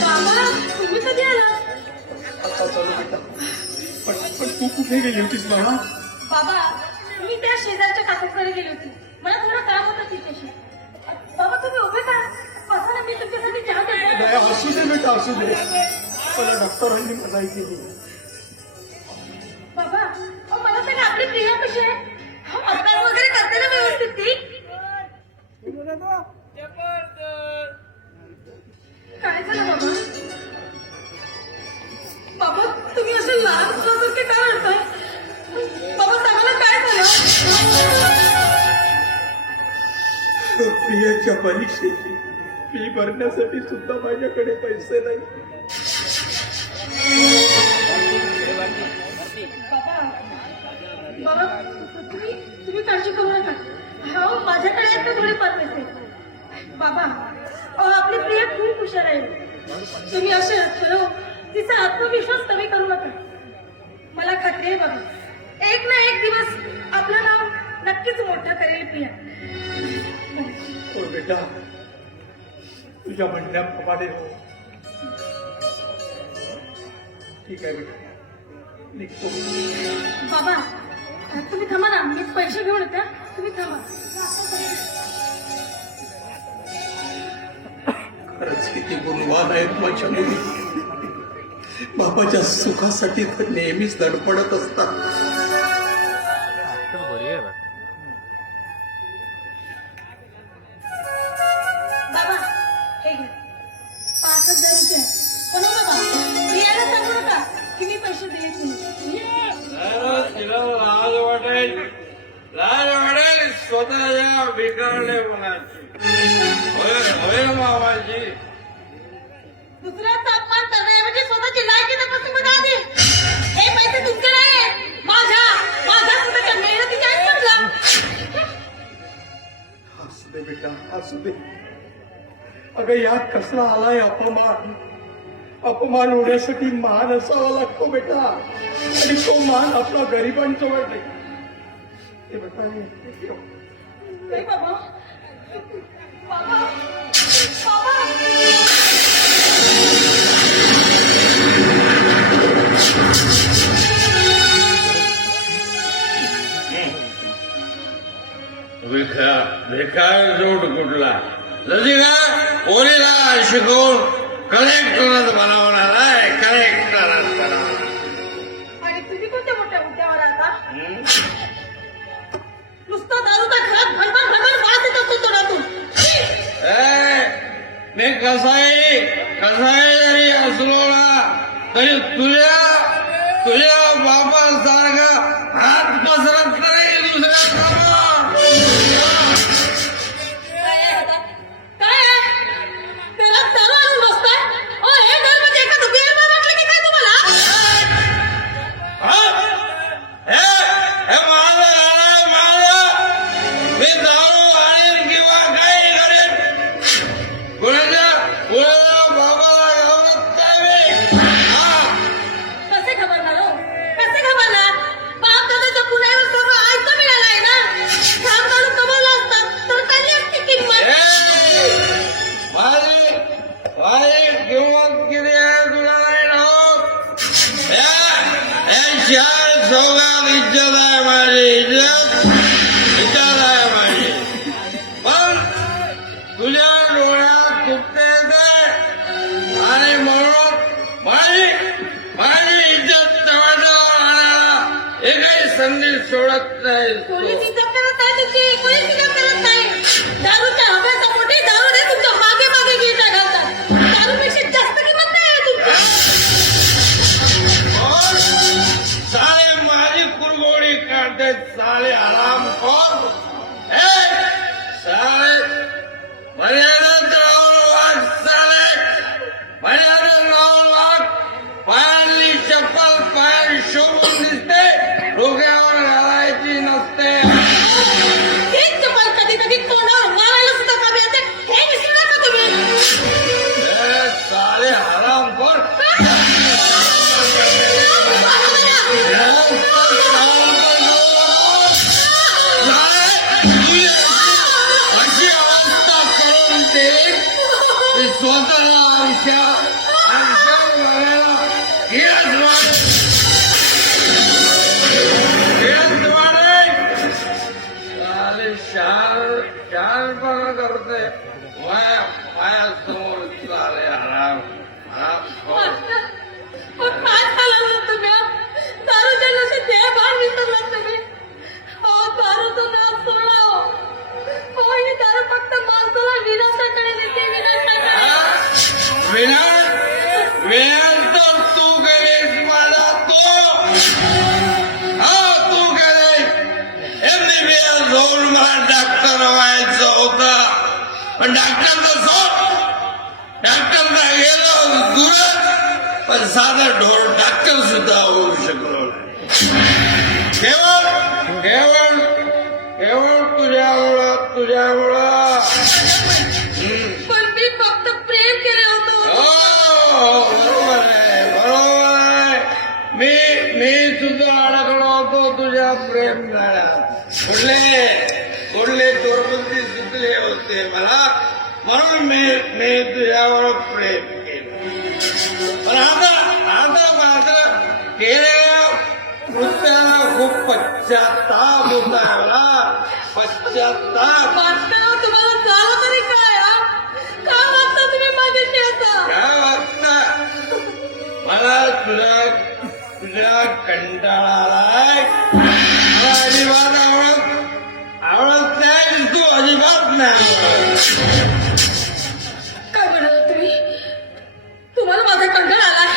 बाबा तुम्ही कधी आला? आता चालू बेटा. पण तू कुठे गेली होतीस बाळा? बाबा मी त्या शेजारच्या काकूकडे गेली होती. मला थोडं काम होतं तिच्याशी. बाबा तुम्ही उभे का? बसा ना, मी तुमच्यासाठी चहा देते. नाही, असू दे बेटा, असू दे. मला डॉक्टरांनी मनाई केली. बाबा मला सांगा, आपली प्रिया कशी आहे? अभ्यास वगैरे करते ना व्यवस्थित ती? काय झालं बाबा? बाबा तुम्ही असं लहान मुलासारखे काय म्हणताय? बाबा सांगा ना, काय झालं? प्रियाच्या परीक्षेची फी भरण्यासाठी सुद्धा माझ्याकडे पैसे नाही. बाबा तुम्ही काळजी करू नका. हो माझ्याकडे आहेत ना थोडेफार पैसे. बाबा आपली प्रिया खूप हुशार आहे. तुम्ही असे खरं तिचा आत्मविश्वास कमी करू नका. मला खात्री आहे बाबा, एक ना एक दिवस आपलं नाव नक्कीच मोठं करेल प्रिया. हो बेटा, तुझ्या म्हणण्याप्रमाणे हो. ठीक आहे बेटा, निघतो. बाबा तुम्ही थांबा ना, मी पैसे घेऊन येते. तुम्ही थांबा. खरंच किती गुणवान आहेत माझ्या मुली. बाबाच्या सुखासाठी तर नेहमीच धडपडत असतात. बाबा हे घ्या 5,000 रुपये. पण हो बाबा प्रियाला सांगू नका की मी पैसे दिले तुम्ही. तिला लाज वाटेल स्वतःच्या बिघडले मुलाची. होय मामाजी, दुसऱ्याचा अपमान करण्याऐवजी स्वतःची लायकी तपासून बघा आधी. हे पैसे तुमचे नाहीये, माझ्या स्वतःच्या मेहनतीचे आहेत म्हटलं. असू दे बेटा, असू दे. अगं यात कसला आलाय अपमान. अपमान होण्यासाठी मान असावा लागतो बेटा, आणि तो मान आपला गरिबांजवळ नाही. हे बेटा, हे ठेव. नाही बाबा. बाबा बाबा भिकार जोड कुठला लजिका पोरीला शिकवून कलेक्टरच बनवणार कलेक्टरच बनवणार. आणि तुम्ही कोणत्या मोठ्या मुद्द्यावर आता? नुसतं दारूचा घरात भडभड भडभड वास येत असतो तोंडातून. मी कसाही जरी असलो ना तरी तुझ्या बापासारखा हात पसरत नाही दुसऱ्याकडं. काय आहे आता? काय आहे? त्याला सर्व आणून बसताय? ओ, हे घर म्हणजे एखादं बेरबा वाटलं की काय तुम्हाला? हे माझं मी दारू आणेन किंवा काही करेन कुणाच्या बाबाला घालत नाही मी. कसे खबरदार हो? कसे खबरदार? बाप दादाच्या पुण्यावर सर्व आयतं मिळालंय ना. काम चालू कमावलं असतं तर काही असते किंमत. माझी किंमत किती आहे तुला नाही ठाऊक. चार चौघात इज्जत आहे माझी. इज्जत आहे माझी. पण तुझ्या डोळ्यात कुठे येते आणि म्हणून माझी इज्जत टमाटर आणायला एकही संधी सोडत नाही. कोणीच इज्जत करत नाही तुमची. कोणीच इज्जत करत नाही. दारूच्या हव्याचा मोठी दारू दे तुमच्या मागे गिरण्या घालतात. दारूपेक्षा जास्त किंमत नाही आहे तुमची. साले माझी कुरघोडी काढते साले हरामखोर. साले मर्यादेत राहून वाग. साले मर्यादेत राहून वाग. पायातली चप्पल पायात शोभून दिसते, डोक्यावर घालायची नसते. तीच चप्पल कधी तोंडावर मारायला सुद्धा कमी येते. हे विसरू नका तुम्ही. साले हरामखोर. अशी अवस्था करून दे की स्वतःला आयुष्यात बघायला शहाणपणा करते माझ्यासमोर. चाले आराम काय झालं तुम्ही? दारूच्या नशेत देहभान विसरलात तुम्ही. दारूचं नाव सोडा. ही दारू फक्त माणसाला विनाशाकडे नेते. विनाश तर तू केलीस मला. तू केलीस. MBBS होऊन मला डॉक्टर व्हायचं होतं. पण डॉक्टरचा गेलो दूरच. पण साधा ढोर डॉक्टर सुद्धा होऊ शकलो नाही. केवळ तुझ्यामुळं. पण मी फक्त प्रेम केले होतो. बरोबर आहे. मी सुद्धा अडकलो होतो तुझ्या प्रेम जाळ्यात. कुठले चोरबंदी सुचले होते मला, म्हणून मी तुझ्यावर प्रेम केलं. पण आता मात्र केलेल्या कृत्याला खूप पश्चाताप होत आहे मला. पश्चाताप. वाटतं तुम्हाला झालं तरी काय? काय वाटतं तुम्ही माझ्याशी असं? काय वाटतं मला तुझ्या कंटाळा आलाय. मला अजिबात आवडत नाही. तू अजिबात नाही आवडत. काय म्हणाला तुम्ही? तुम्हाला माझा कंटाळा आलाय?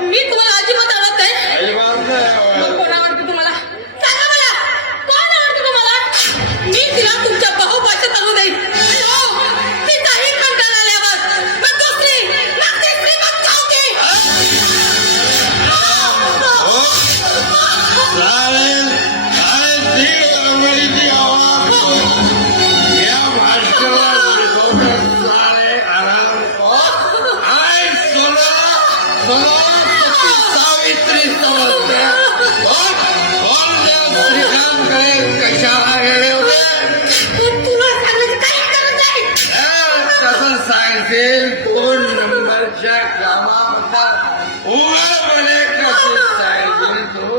मी तुम्हाला अजिबात आवडत नाही. अजिबात नाही मग आवडत. कोण आवडतं तुम्हाला? सांगा मला. कोण आवडतं तुम्हाला? मी तिला तुमच्या बहुभाषेत आणू देईन. तिचाही कंटाळा आल्यावर मग दुसरी, मग तिसरी, मग चौथी. चालेल ती गडबडीची आवाज या भाषेला सारे आराम आय सोना सावित्री समजते. श्रीकांतकडे कशाला गेले होते? तुला सांगायचं काही गरज नाही. तसं सांगशील 2 नंबरच्या कामाबद्दल उघडपणे कसे सांगशील तू?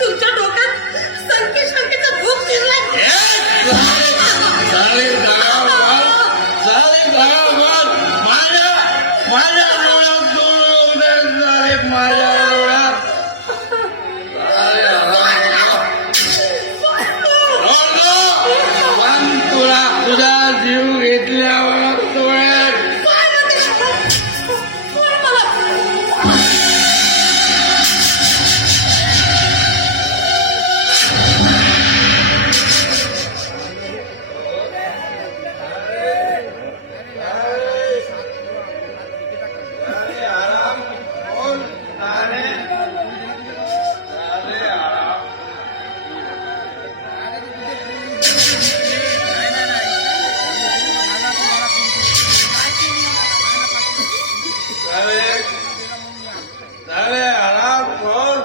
तुमच्या डोक्यात संकेत भूक शिरलाय. चालेल माझ्या डोळ्यात दोन झाले. माझ्या डोळ्यात पण तुला तुझा जीव घेतल्यावर सोडेल. काय म्हणते काका? सोड मला. झाले आराम कर.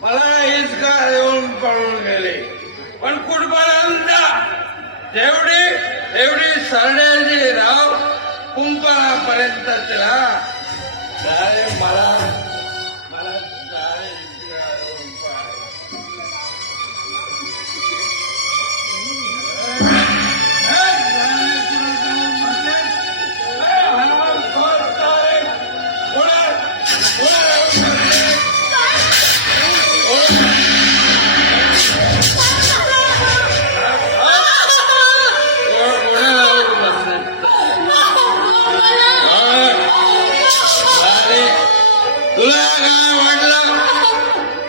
मला हिसका देऊन पळून गेले, पण कुठपर्यंत? तेवढी सरण्याची राव कुंपणापर्यंत तिला. झाले मला झाले हिसका देऊन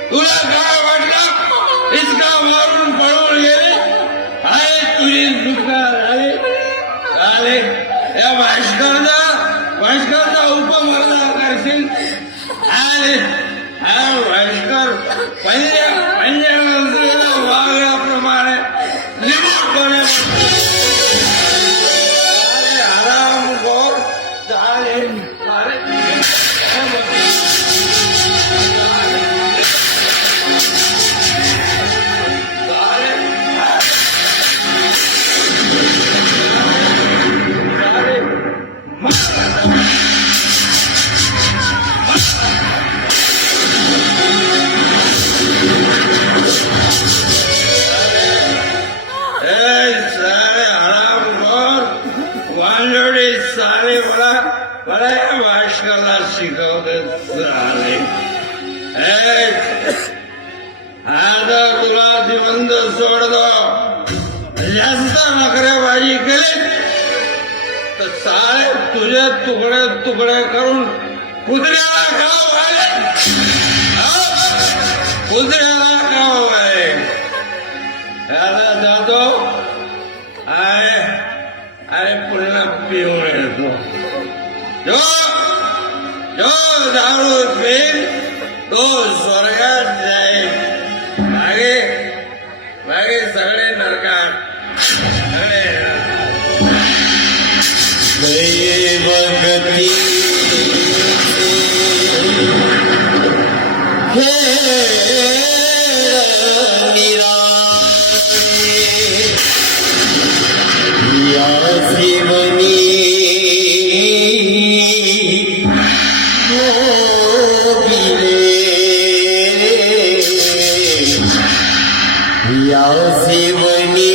तुला काय वाटलं इसका मारून पळून गेले आहे तुझी चुका झाले. या भास्करचा उपमर्दा करशील. अरे हा भास्कर वाघाप्रमाणे निमूटपणे आराम गोर झाले. सारे मला या भास्करला शिकवते झाले. आता तुला जिवंत सोडतो. जास्त नखरेबाजी केली तर सारे तुझे तुकडे करून कुत्र्याला खाऊ घाले. कुत्र्याला खाऊ घाले. आता जातो. अरे पुन्हा पिऊन येतो. जो दारू पेल तो स्वर्गात जाईल. मागे सगळे नरकात. दैवगती या जीवनी या जीवनी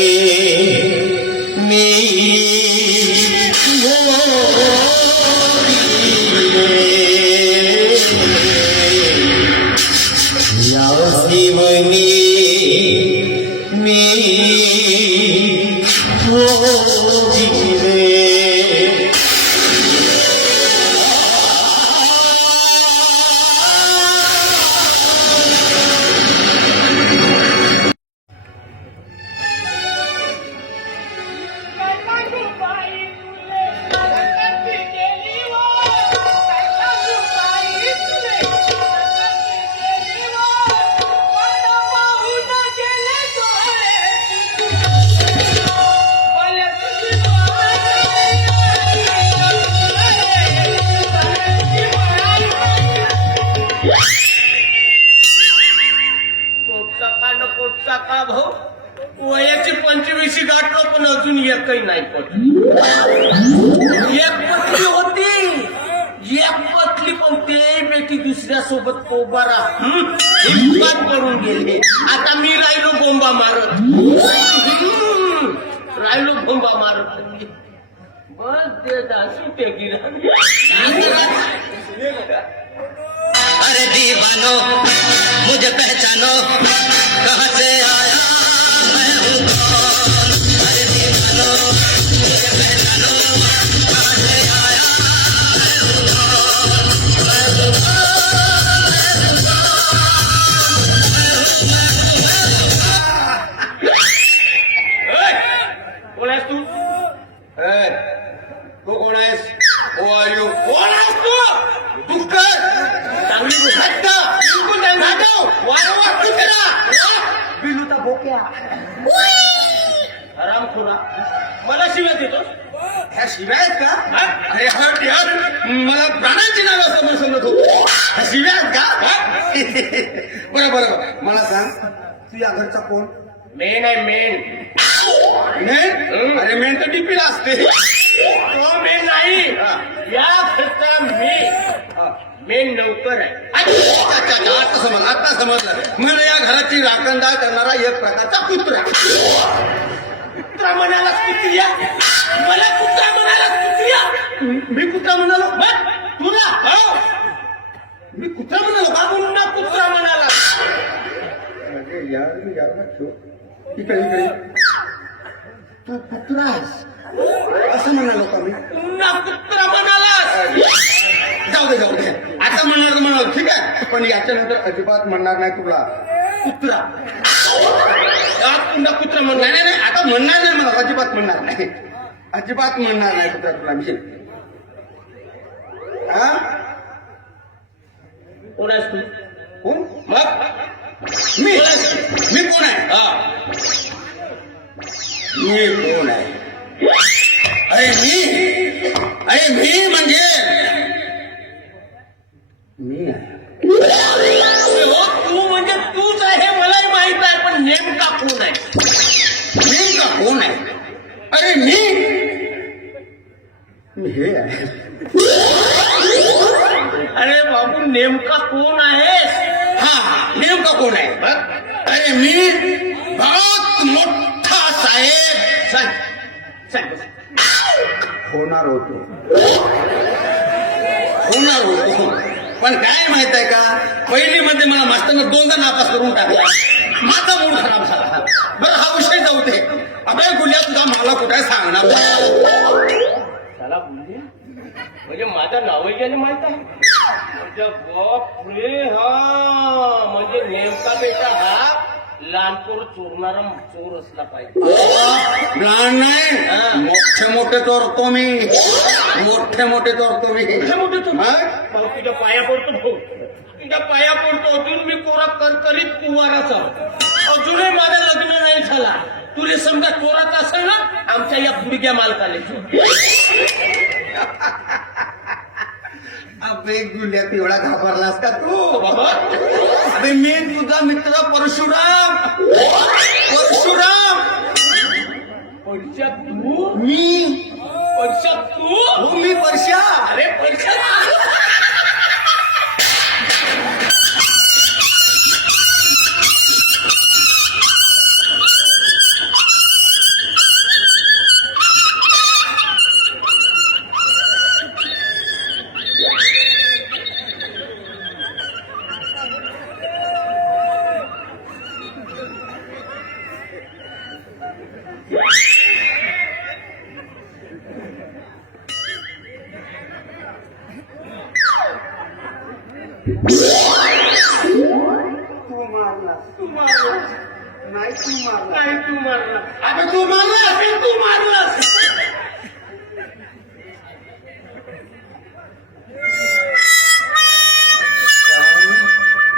पोटचा का भाऊ वयाची 25 गाठलो पण अजून एकही नाही पोचली. एक पतली होती, एक पतली, पण ते बेटी दुसऱ्या सोबत कोबारा हिंमत करून गेले. आता मी राहिलो बोंबा मारत. बस ते दासू ते गिरा. अरे दीवानो मुझे पहचानो कहाँ से आया मैं हूँ कौन. अरे दीवानो कोण आहेस तू ए, तू कोण आहेस? Who are you? कोण आहेस तू डुक्कर, चांगली गोष्ट. हट्ट, बिलकुल नाही. नाटव, वारंवार कुत्रा. बिलूचा बोक्या हरामखोरा मला शिव्या देतोस ह्या शिव्या आहेत का? हा? अरे हट यार, मला प्राणांची नावं समजत होतो. ह्या शिव्या आहेत का? बरं बरं बरं, मला सांग तू या घरचा कोण? मेन आहे मेन मेन? अरे मेन तर डीपीला असते. तो मेन नाही या घरचा मेन नौकर आहे अच्छा, अच्छा, अच्छा, आता समजलं. म्हणजे या घराची राखणदार करणारा एक प्रकारचा कुत्रा. कुत्रा म्हणाला कुत्रिया मला कुत्रा म्हणाला कुत्रिया मी कुत्रा म्हणालो? तुला हो मी कुत्रा म्हणालो का? पुन्हा कुत्रा म्हणाला अरे यार, मी यार इकडे तू कुत्रा आहेस असं म्हणालो का मी? पुन्हा कुत्रा म्हणालास जाऊ दे. आता म्हणणार तर म्हणाल, ठीक आहे, पण याच्यानंतर अजिबात म्हणणार नाही तुला कुत्रा. पुन्हा कुत्रा म्हणला नाही, आता म्हणणार नाही मला, अजिबात म्हणणार नाही. अजिबात म्हणणार नाही कुत्रा तुला मी. हा? कोण आहेस तू कोण? मग मी कोण आहे? मी कोण आहे? अरे मी म्हणजे मी आहे. हो तू म्हणजे तूच आहे हे मलाही माहित आहे पण नेमका कोण आहे नेमका कोण आहे? अरे मी हे आहे. अरे बाबू नेमका कोण आहेस हा, नेमका कोण आहे? अरे मी बहुत मोठा साहेब सांग होणार होतो. पण काय माहित आहे का, पहिलीमध्ये मला मास्तरनं 2दा नापास करून टाकला. माझा मूड खराब झाला. बरं, हा विषय जाऊ दे. अबे गुलिया, तुझा मला कुठे सांगणार? त्याला बोलली म्हणजे माझं नावही गेलं माहित आहे म्हणजे बापरे हा म्हणजे नेमका बेटा हा लहानपूर चोरणारा चोर असला पाहिजे लहान नाही, मोठे चोरतो मी. मोठे चोरतो मी. मोठे मोठे चोर मग? भाऊ तुझ्या पाया पडतो भाऊ तुझ्या पाया पडतो अजून मी कोरा करकरीत कुवाराचा अजूनही माझं लग्न नाही झाला तुला समजा चोराचा असेल ना आमच्या या पुडग्या मालकाले अबे गुलिया, एवढा घाबरलास का तू? बाबा अबे मी तुझा मित्र परशुराम. पैशा तू मी पैशा तू हो, मी परशा. अरे पैसा नाही तू मारला. नाही तू मारला अबे तू मारला. अरे तू मारलास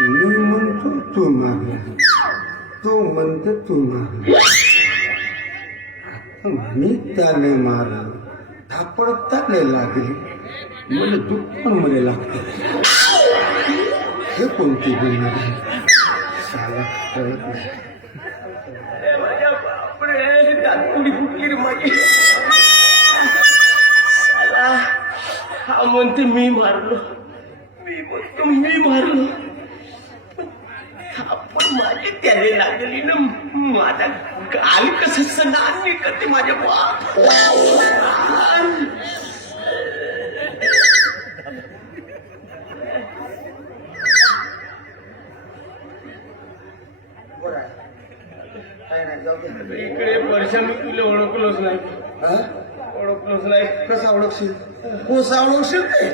मी म्हणतो तू मारला, तो म्हणतो तू मारला. मी त्याने मारलं, थापड त्याने लागली, मला दुःख पण मला लागतं. हे कोणती गुन्हा साला कळत नाही. अरे माझ्या बापरे दातुडी फुटली रे माझी साला हा म्हणते मी मारलो मी म्हणतो मी मारलो आपण माझी त्याने लागली ना माझा गाल कसं सणान निघते माझ्या बाप काय नाही, जाऊ दे. इकडे वर्षा मी तुला ओळखलोच नाही हा? ओळखलोच नाही कसा ओळखशील? कसा ओळखशील ते?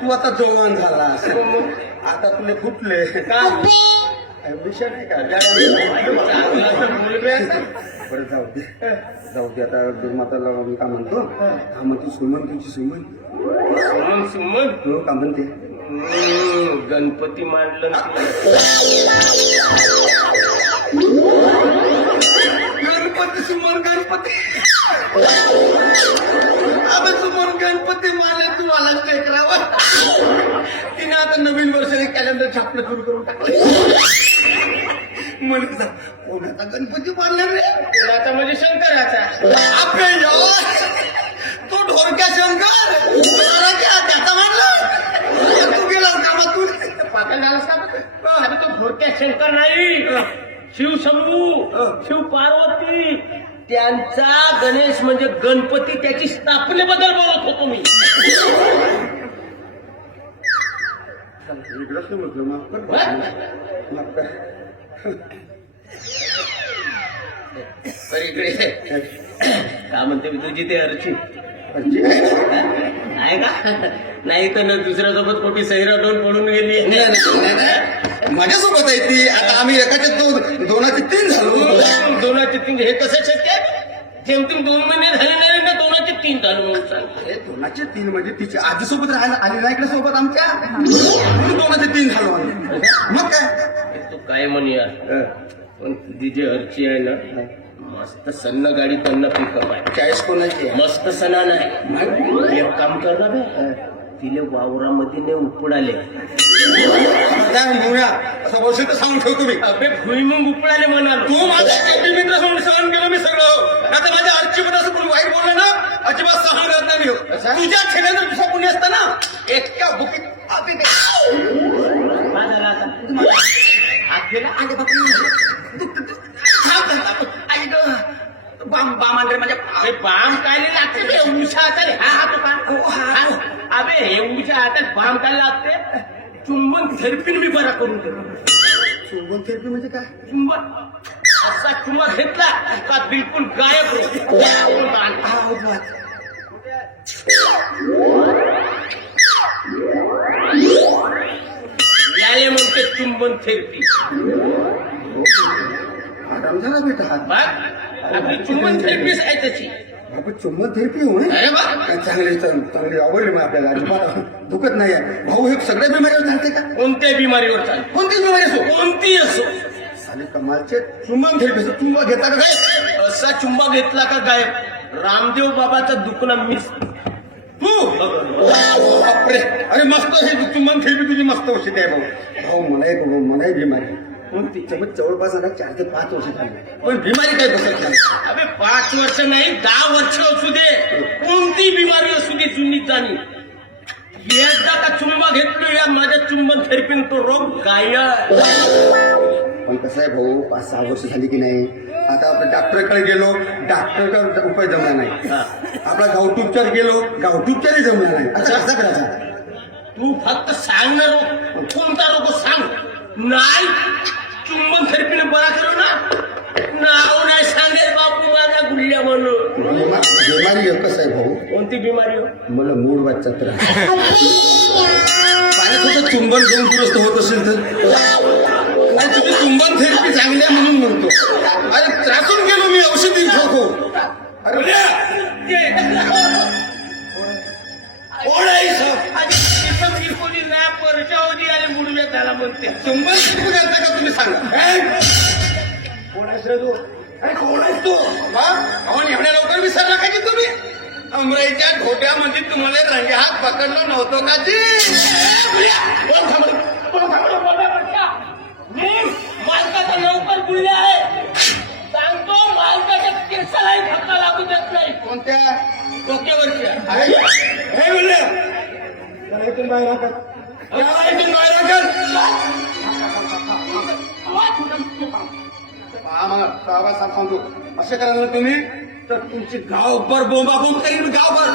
तू आता जवान झालास, आता तुला फुटले का विषय नाही का? चांगला तर बोल रे आता. बरं जाऊ दे आता दुर्माताला मी का म्हणतो का म्हणते सुमन तुझी सुमन सुमन हो का म्हणते गणपती मांडलं ना गणपती सुमन गणपती अबे सुमन गणपती मारले तू आलाच टेकरावर तिने आता नवीन वर्षाने कॅलेंडर छापणं सुरू करून टाकलं म्हणजे कोणाचा गणपती मारला रे कुणाचा म्हणजे शंकराचा आपे तो ढोरक्या शंकर त्याचा मारला तू गेला कामातून पागल झालास का अरे तो घोरक्या शंकर नाही शिव शंभू शिव पार्वती त्यांचा गणेश म्हणजे गणपती त्याची स्थापनेबद्दल बोलत होतो मी वेगळंच नाही म्हटलं माफ कर तर इकडे का म्हणते मी तुझी ते अर्ची आहे का नाही तर ना दुसऱ्यासोबत कोटी सैराडोन पडून गेली माझ्यासोबत आहे ती आता आम्ही एकाच्या दोनाचे 3 झालो दोनाचे 3 हे कसं शक्य आहे जेमतेम 2 महिने झाले नाही ना दोनाचे 3 झाले म्हणून सांग दोनाचे 3 म्हणजे तिची आजीसोबत राहायला आली नाही इकडे सोबत आमच्या म्हणून 2नाचे 3 झालो आम्ही मग काय तू काय म्हण यार पण तुझी जी अर्ची आहे ना मस्त सन्न गाडी त्यांना पिकअप आहे चॉईस कोणाची आहे? मस्त सणा नाही एक काम कर ना बे तिले वावरामध्ये ने उपडाले त्या मुळ्या असं वर्ष तर सांगून ठेवतो मी अबे भुईमुंग उपडाले म्हणाल तू माझा कपी मित्र म्हणून सहन केलं मी सगळं आता माझ्या आजचीमध्ये असं कोणी वाईट बोललं ना अजिबात सहन करत नाही मी तुझ्या ठेण्याचं दुसरा कोणी असतं ना एका बुकीत आते काय झालं आता हात गेला अबे बाम काय लागते बे उषा हाताले हा हा तो का अबे हे उषा हातात बाम काय लागते चुंबन थेरपीन मी बरा करून देतो चुंबन थेरपी म्हणजे काय चुंबन असा चुंबा घेतला का बिलकुल गायब होतो याले म्हणते चुंबन थेरपी आराम झाला बेटा बघ आपली चुंबन थेरपीच आहे त्याची बाबा चुंबन थेरपी होणे अरे वा चांगली आवडली मग आपल्याला अजिबात दुखत नाही आहे भाऊ हे सगळ्या बिमारीवर चालते का कोणत्याही बिमारीवर चाल कोणतीच बिमारी असो कोणती असो साली कमालचे चुंबन थेरपी चुंबा घेता का काय असा चुंबा घेतला का गायब रामदेव बाबाचा दुखणा मिस तू बापरे अरे मस्त हे चुंबन थेरपी तुझी मस्त औषध आहे भाऊ मलाही बिमारी कोणती जवळपास आता 4 ते 5 वर्ष झाली पण बिमारी काय बसत नाही अबे 5 वर्ष नाही 10 वर्ष असू दे कोणती बिमारी असू दे जुनी जाणी एकदा का चुंबा घेतलो या माझ्या चुंबन थेरपीन तो रोग गायब पण कसं आहे भाऊ 5-6 वर्ष झाली की नाही आता आपण डॉक्टरकडे गेलो डॉक्टरचा उपाय जमला नाही आपला गावठी उपचार गेलो गावठी उपचारही जमला नाही आता कसा करायचा तू फक्त सांग ना रोग कोणता रोग सांग नाही चुंबन थेरपीने बरा करू ना नाव नाही सांगेल बापू माझा गुल्ल्या म्हणून बिमारी एकच आहे भाऊ कोणती बिमारी हो मला मूड वाटचा त्रास पाण्यात होतं चुंबन घेऊन दुरुस्त होत असेल तर आणि तुझी चुंबन थेरपी चांगली आहे म्हणून म्हणतो अरे त्रासून गेलो मी औषधी ठोको अरे कोण आहे कोणी नाही परशावधी आणि मुडव्या त्याला म्हणते चुंबन थेरपी करता का तुम्ही सांगा कोण आहेस रे तू अरे कोण आहेस तू अहो एवढ्या लवकर विसरला का की तुम्ही अमराईच्या घोट्यामध्ये तुम्हाला रंगे हात पकडलं नव्हतं का जी मी मालकाचा नौकर गुल्ले आहे सांगतो मालकाच्या केसालाही धक्का लागू देत नाही कोणत्या डोक्यावरच्या हे बोलले त्याला इथून बाहेर हाकल त्याला इथून बाहेर हाकल बाबासाहेब सांगतो असं करायला तुम्ही तर तुमची गावभर बोंबाबोंब करीन गावभर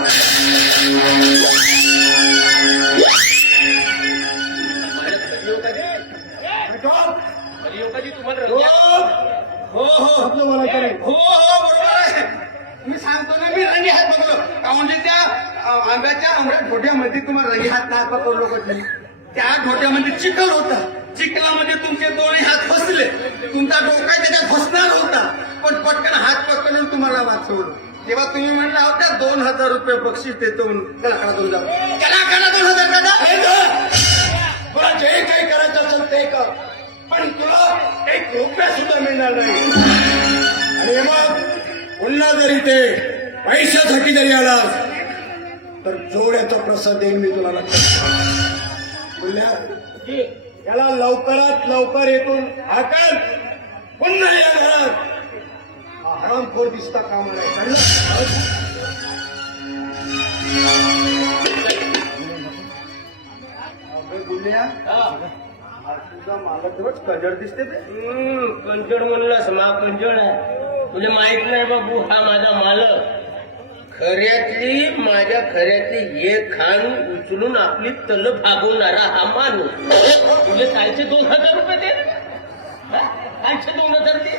हो हो मला करेल हो हो बरोबर आहे मी सांगतो ना मी रंगी हात पकडलो म्हणजे त्या आंब्याच्या आंब्या ढोट्यामध्ये तुम्हाला रंगी हात नाही पकडलो कधी त्या ढोट्यामध्ये चिखल होता चिखलामध्ये तुमचे दोन्ही हात फसले, तुमचा डोका त्याच्यात फसणार होता, पण पटकन हात पकडून तुम्हाला वाचवलं. तेव्हा तुम्ही म्हणला होता 2000 रुपये बक्षीस देतो म्हणून. त्याला काढा 2000. त्याला काढा 2000 काढा. हे धर. तुला जे काही करायचं असेल ते कर, पण तुला 1 रुपया सुद्धा मिळणार नाही. आणि मग पुन्हा जरी ते पैशासाठी जरी आलास तर जोड्याचा प्रसाद देईन मी तुला. लक्षात बोलल्या त्याला लवकरात लवकर येथून हाकल. पुन्हा या घरात हरामखोर दिसता कामा नाही. कळलं? अबे गुल्ल्या, तुझा मालकच कजर दिसते ते. कंजड म्हणलास मा कंजड आहे. तुला माहित नाही बाबू, हा माझा मालक. माझ्या खऱ्यातली एक खान उचलून आपली तल भागवणारा हा माणूस. तुला कालचे 2000 रुपये दे. कालचे 2000 दे.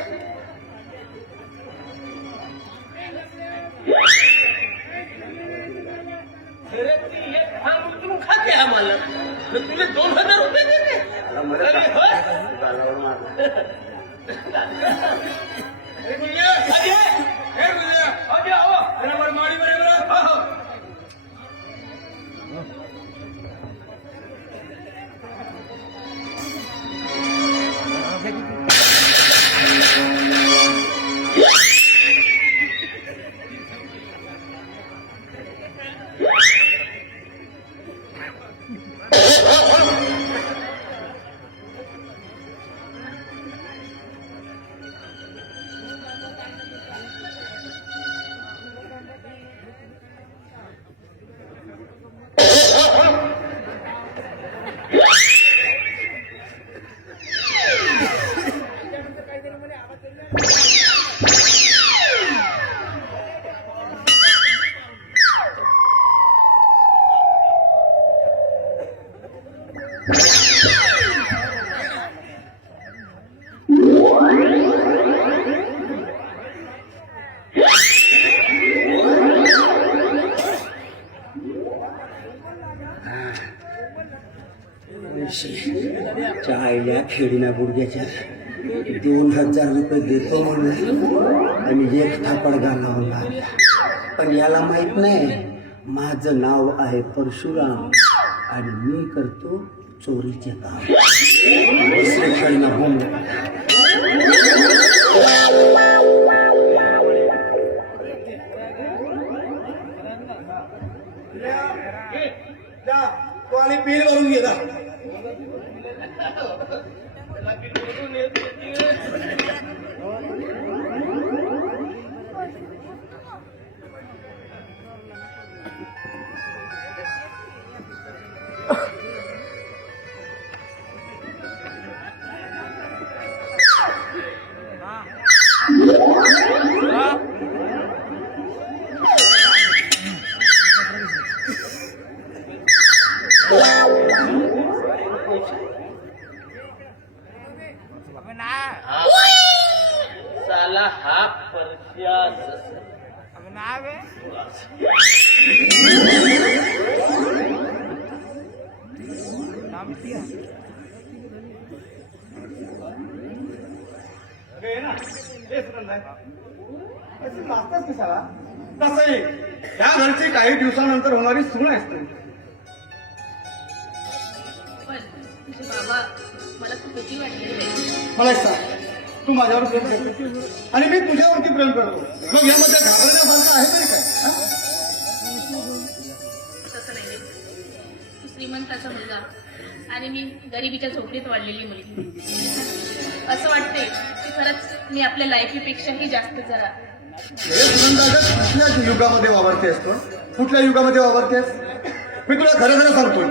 खऱ्यातली एक खान उचलून खाते हा मालक. तुला 2000 रुपये देते. अरे होय. चायल्या खेळीना गुडघ्याच्या 2000 रुपये देतो म्हणून आणि एक थापड घालावं लागला. पण याला माहित नाही माझं नाव आहे परशुराम आणि मी करतो चोरीचे काम. दुसरे खेळीना बोंब. तो आणि बिल भरून गेला. साला हा परश्या नाचताच कशाला? तसंही त्या घरची काही दिवसानंतर होणारी सून आहेस तू. पण तुझे बाबा मला खूप भीती वाटली. मला एक सांग, तू माझ्यावर प्रेम करतो आणि मी तुझ्यावरती प्रेम करतो, मग यामध्ये घाबरण्यासारखं आहे तरी काय? तसं नाही. तू श्रीमंताचा मुलगा आणि मी गरिबीच्या झोपडीत वाढलेली मुलगी. असं वाटते की खरंच मी आपल्या लायकीपेक्षाही जास्त जरा. कुठल्या युगामध्ये वावरतेस तू? कुठल्या युगामध्ये वावरतेस? मी तुला खरं खरं सांगतो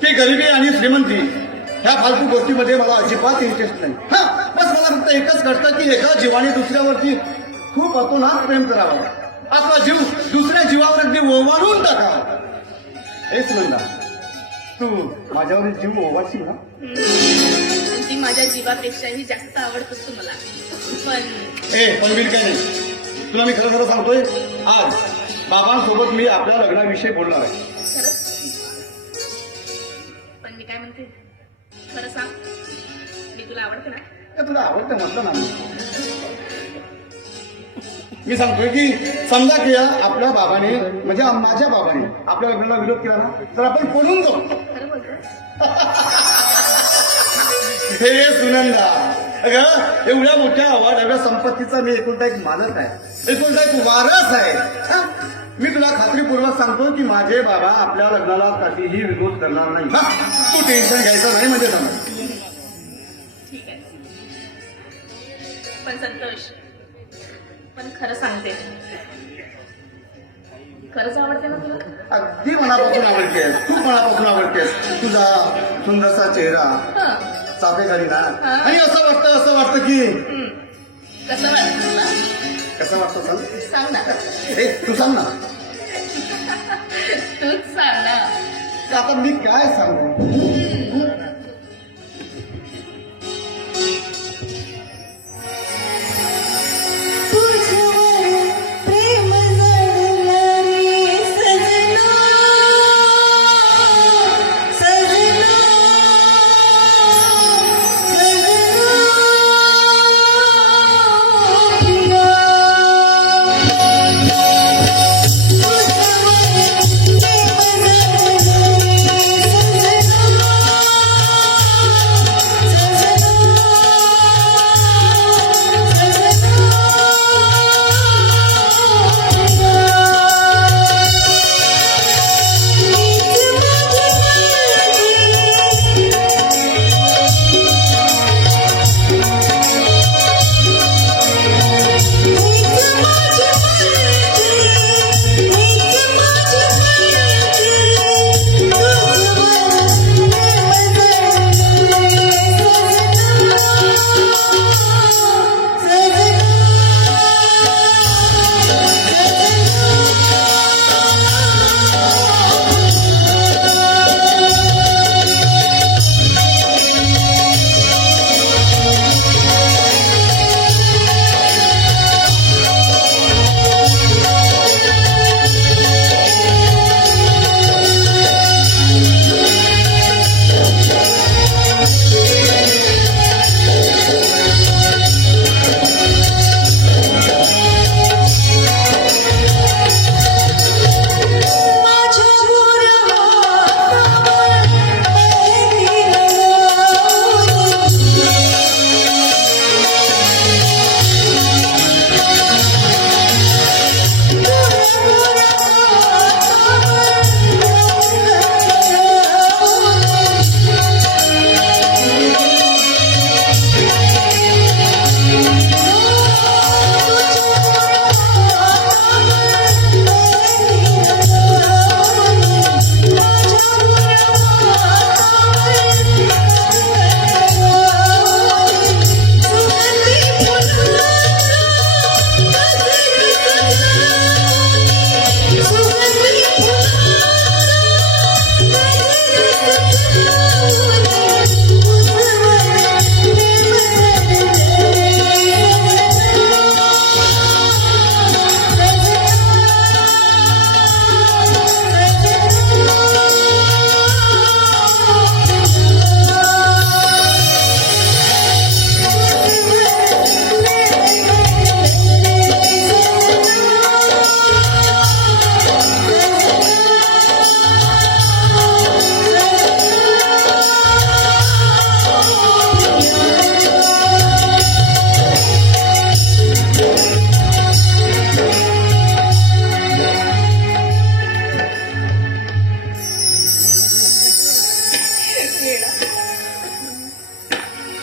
की गरिबी आणि श्रीमंती ह्या फालतू गोष्टीमध्ये मला अजिबात इंटरेस्ट नाही. हा, बस मला फक्त एकच कळतं की एका जीवाने दुसऱ्यावरती खूप अतोनात प्रेम करावं, आपला जीव दुसऱ्या जीवावर अगदी ओवाळून टाकावा. हेच म्हणता तू माझ्यावर जीव ओवाळशील ना? ती माझ्या जीवापेक्षाही जास्त आवडतोस तू मला. पण बिल काय नाही. तुला मी खरं खरं सांगतोय, आज बाबांसोबत मी आपल्या लग्नाविषयी बोलणार आहे. खरंच? पण मी काय म्हणते, खरं सांग, हे तुला आवडतं म्हटलं ना मी सांगतोय की समजा की आपल्या बाबाने म्हणजे माझ्या बाबाने आपल्या लग्नाला विरोध केला ना तर आपण पळून जाऊ. खरं बोलतोय? हे सुनंदा अगं एवढ्या मोठ्या आवाज एवढ्या संपत्तीचा मी एकुलता एक मालक आहे, एकुलता एक वारस आहे. हा? मी तुला खात्रीपूर्वक सांगतो की माझे बाबा आपल्या लग्नाला कधीही विरोध करणार नाही. हा? तू टेन्शन घ्यायचं नाही म्हणजे समज. ठीक आहे. पण संतोष, पण खरं सांगते, खरंच आवडते ना तुला? अगदी मनापासून आवडतेस, खूप मनापासून आवडतेस. तुझा सुंदरसा चेहरा, हं. साफेखाली ना आणि असं वाटतं की कसं वाटतं तुला? कसं वाटतं सांग. सांग ना. हे तू सांग ना. तूच सांग ना. आता मी काय सांगू.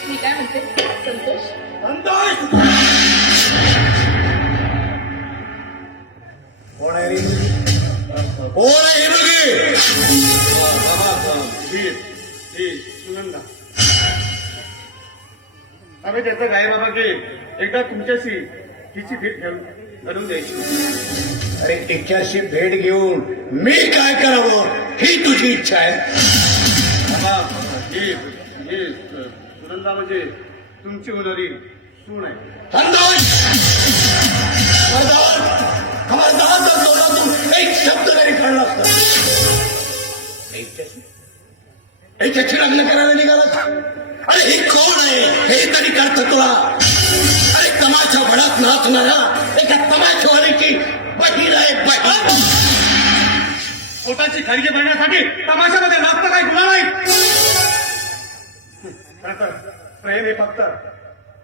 मी काय म्हणते संतोष? कोण आहे रे? कोण आहे मुलगी? सुनंदा. अरे त्याचं काय बाबा की एकदा तुमच्याशी तिची भेट घडून द्यायची. अरे तिच्याशी भेट घेऊन मी काय करावं ही तुझी इच्छा आहे. ही सुनंदा म्हणजे तुमची होणारी सून आहे. एक शब्द नाही काढला असता. याच्याशी लग्न करायला निघाला. अरे ही कोण आहे हे तरी कळतं तुला? अरे तमाशा भडक नाचणारा एका तमाशावालीची बहीण आहे बहीण. पोटाची खळगी भरण्यासाठी तमाशामध्ये नाचतं काही गुन्हा नाही. खरं तर प्रेम हे फक्त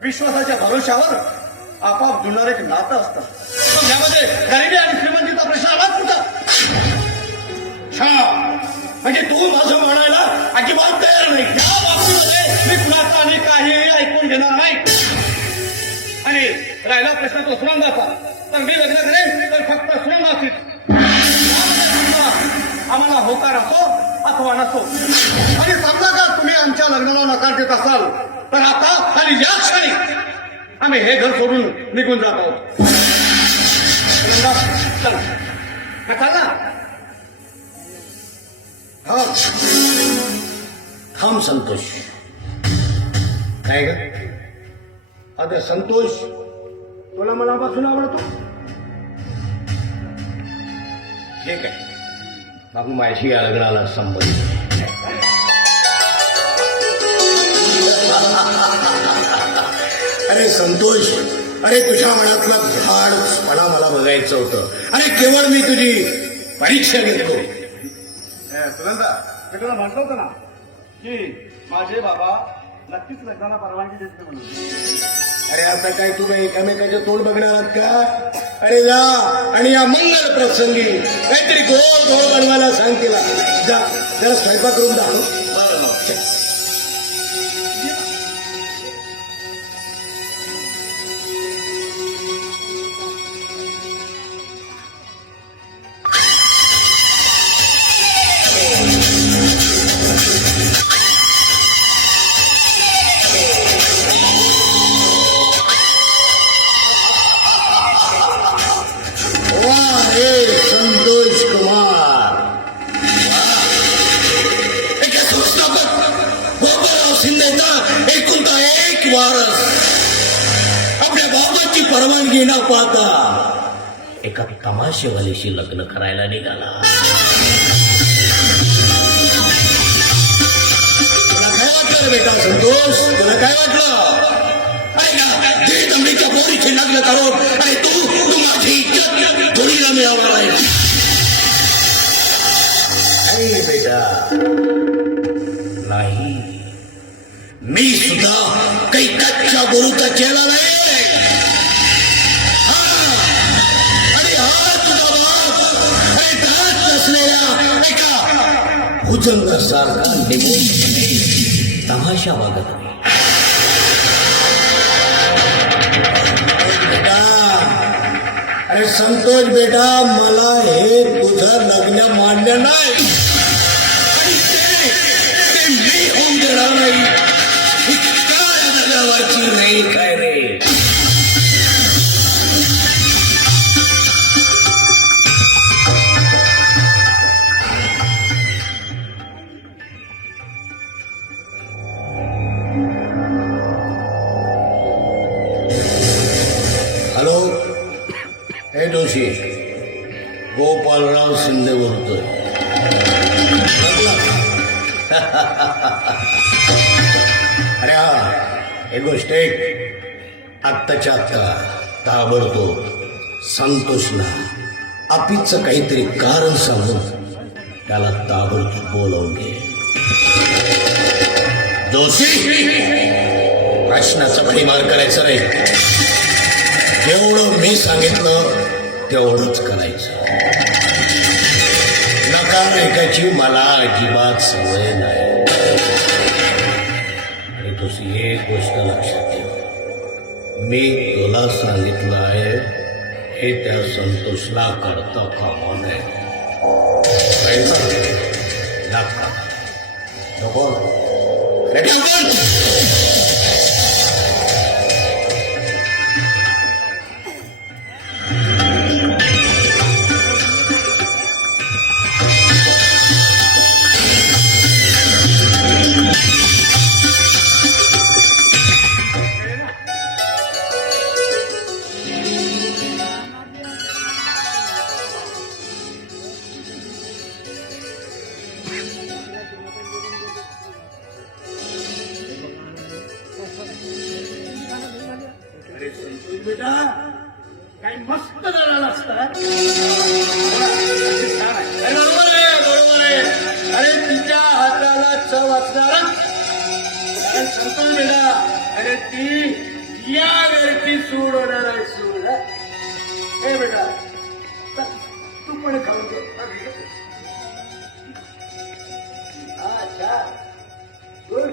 विश्वासाच्या भरोशावर आपाप जुळणार एक नातं असतं. पण यामध्ये गरिबी आणि श्रीमंतीचा प्रश्न आलाच कुठं? छान. म्हणजे तू माझं म्हणायला अजिबात तयार नाही. या बाबतीमध्ये मी कुणाचा आणि काहीही ऐकून घेणार नाही. आणि राहिला प्रश्न तो सुनंदाचा, तर मी लग्न करेन तर फक्त सुनंदाचीच. आम्हाला होकार असो अथवा नसो. आणि समजा का तुम्ही आमच्या लग्नाला नकार देत असाल तर आता आणि या क्षणी आम्ही हे घर सोडून निघून जात आहोत. चला का चालला? थांब संतोष. काय ग? आता संतोष तुला मनापासून आवडतो? ठीक आहे, मग माझी या लग्नाला संबंध. अरे संतोष, अरे तुझ्या मनातला झाडपणा मला बघायचं होतं. अरे केवळ मी तुझी परीक्षा घेतो. सुनंदा, मी तुला म्हटलं होतं ना की माझे बाबा नक्कीच लग्नाला परवानगी देते म्हणून. अरे आता काय तू काय एकामेकाच्या तोंड बघणार आहात का? अरे जा आणि या मंगल प्रसंगी काहीतरी गोड गोड बनवायला सांग तिला. जा जरा स्वयंपाक करून दाखव. संतोष कुमार एका संस्थापक गोपाळराव शिंदेचा एकुलता एक वारस आपल्या बाबाची परवानगी न पाहता एका तमाशेवालीशी लग्न करायला निघाला. तुला काय वाटलं रे बेटा संतोष? तुला काय वाटलं? अरे का दमडीच्या पोरीचे लग्न करून अरे तू माझी इज्जत थोडीला मिळवणार आहे. नाही बेटा, नाही. मी सुद्धा काही कच्च्या गुरुचा चेला नाही. आणि हा तुझा बाप अरे त्रास नसलेल्या एका भुजंगासारखा निघून तमाशा वागत आहे. अरे संतोष बेटा, मला हे तुझं लग्न मान्य नाही. आणि ते मी होऊन देणार नाही. ही काय लग्नावरची नाही काय रे? हॅलो, हे जोशी, गोपाळराव शिंदे बोलतोय. अरे हा, एक गोष्ट एक, आत्ताच्या आत्ता ताबडतोब संतोषला आपीचं काहीतरी कारण सांगून त्याला ताबडतोब बोलावून घे. जोशी, प्रश्नाचा परिमाण करायचं नाही. जेवढं मी सांगितलं तेवढंच करायचं. नकार ऐकायची मला अजिबात सवय नाही. आणि दुसरी एक गोष्ट लक्षात ठेव, मी तुला सांगितलं आहे हे त्या संतोषला करता कामा नये. नको ती या घरची सूड होणार आहे सूड हा? हे बेटा चल, तू पण खाऊन घे अच्छा गुड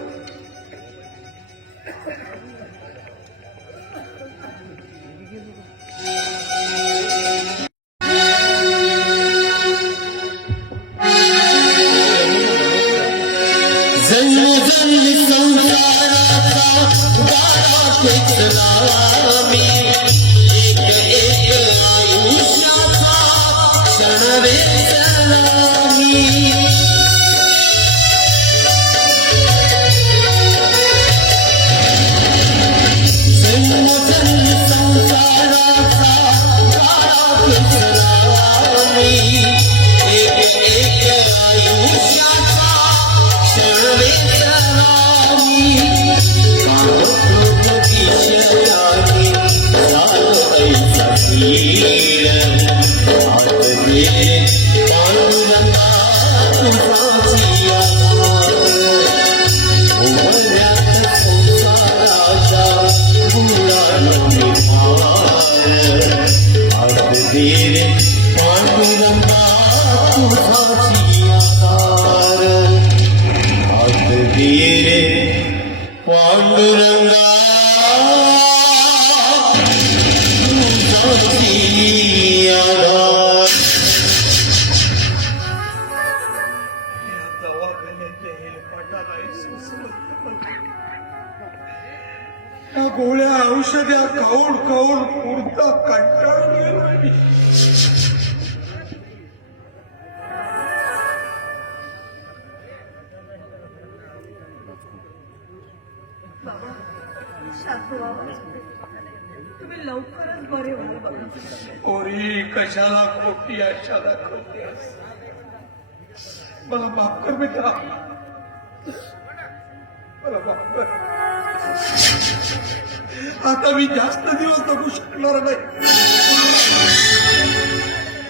जणजण संसाराचा गाडा खेचला मी एक एक आयुष्याचा क्षण वेचला मी जणजण संसाराचा गाडा खेचला मी एक एक आयुष्याचा क्षण वेचला मी विषयाने झालं ऐसा पीड हात दे पांडुरंगा तुझाची आधार उमऱ्यात संसाराच्या गुणानं निभार हात दे रे पांडुरंगा तुझाची आधार हात दे रे पांडुरंगा तुझाची आधार दवाखान्याच्या हेलपाटाला या गोळ्या औषध्या खाऊन खाऊन पुरता कंटाळून गेलो. बाबा शांत व्हा. तुम्ही लवकरच बरे व्हाल बघा. पोरी कशाला खोटी आशा दाखवतेस? मला माफ कर बेटा, मला माफ कर. आता मी जास्त दिवस जगू शकणार नाही.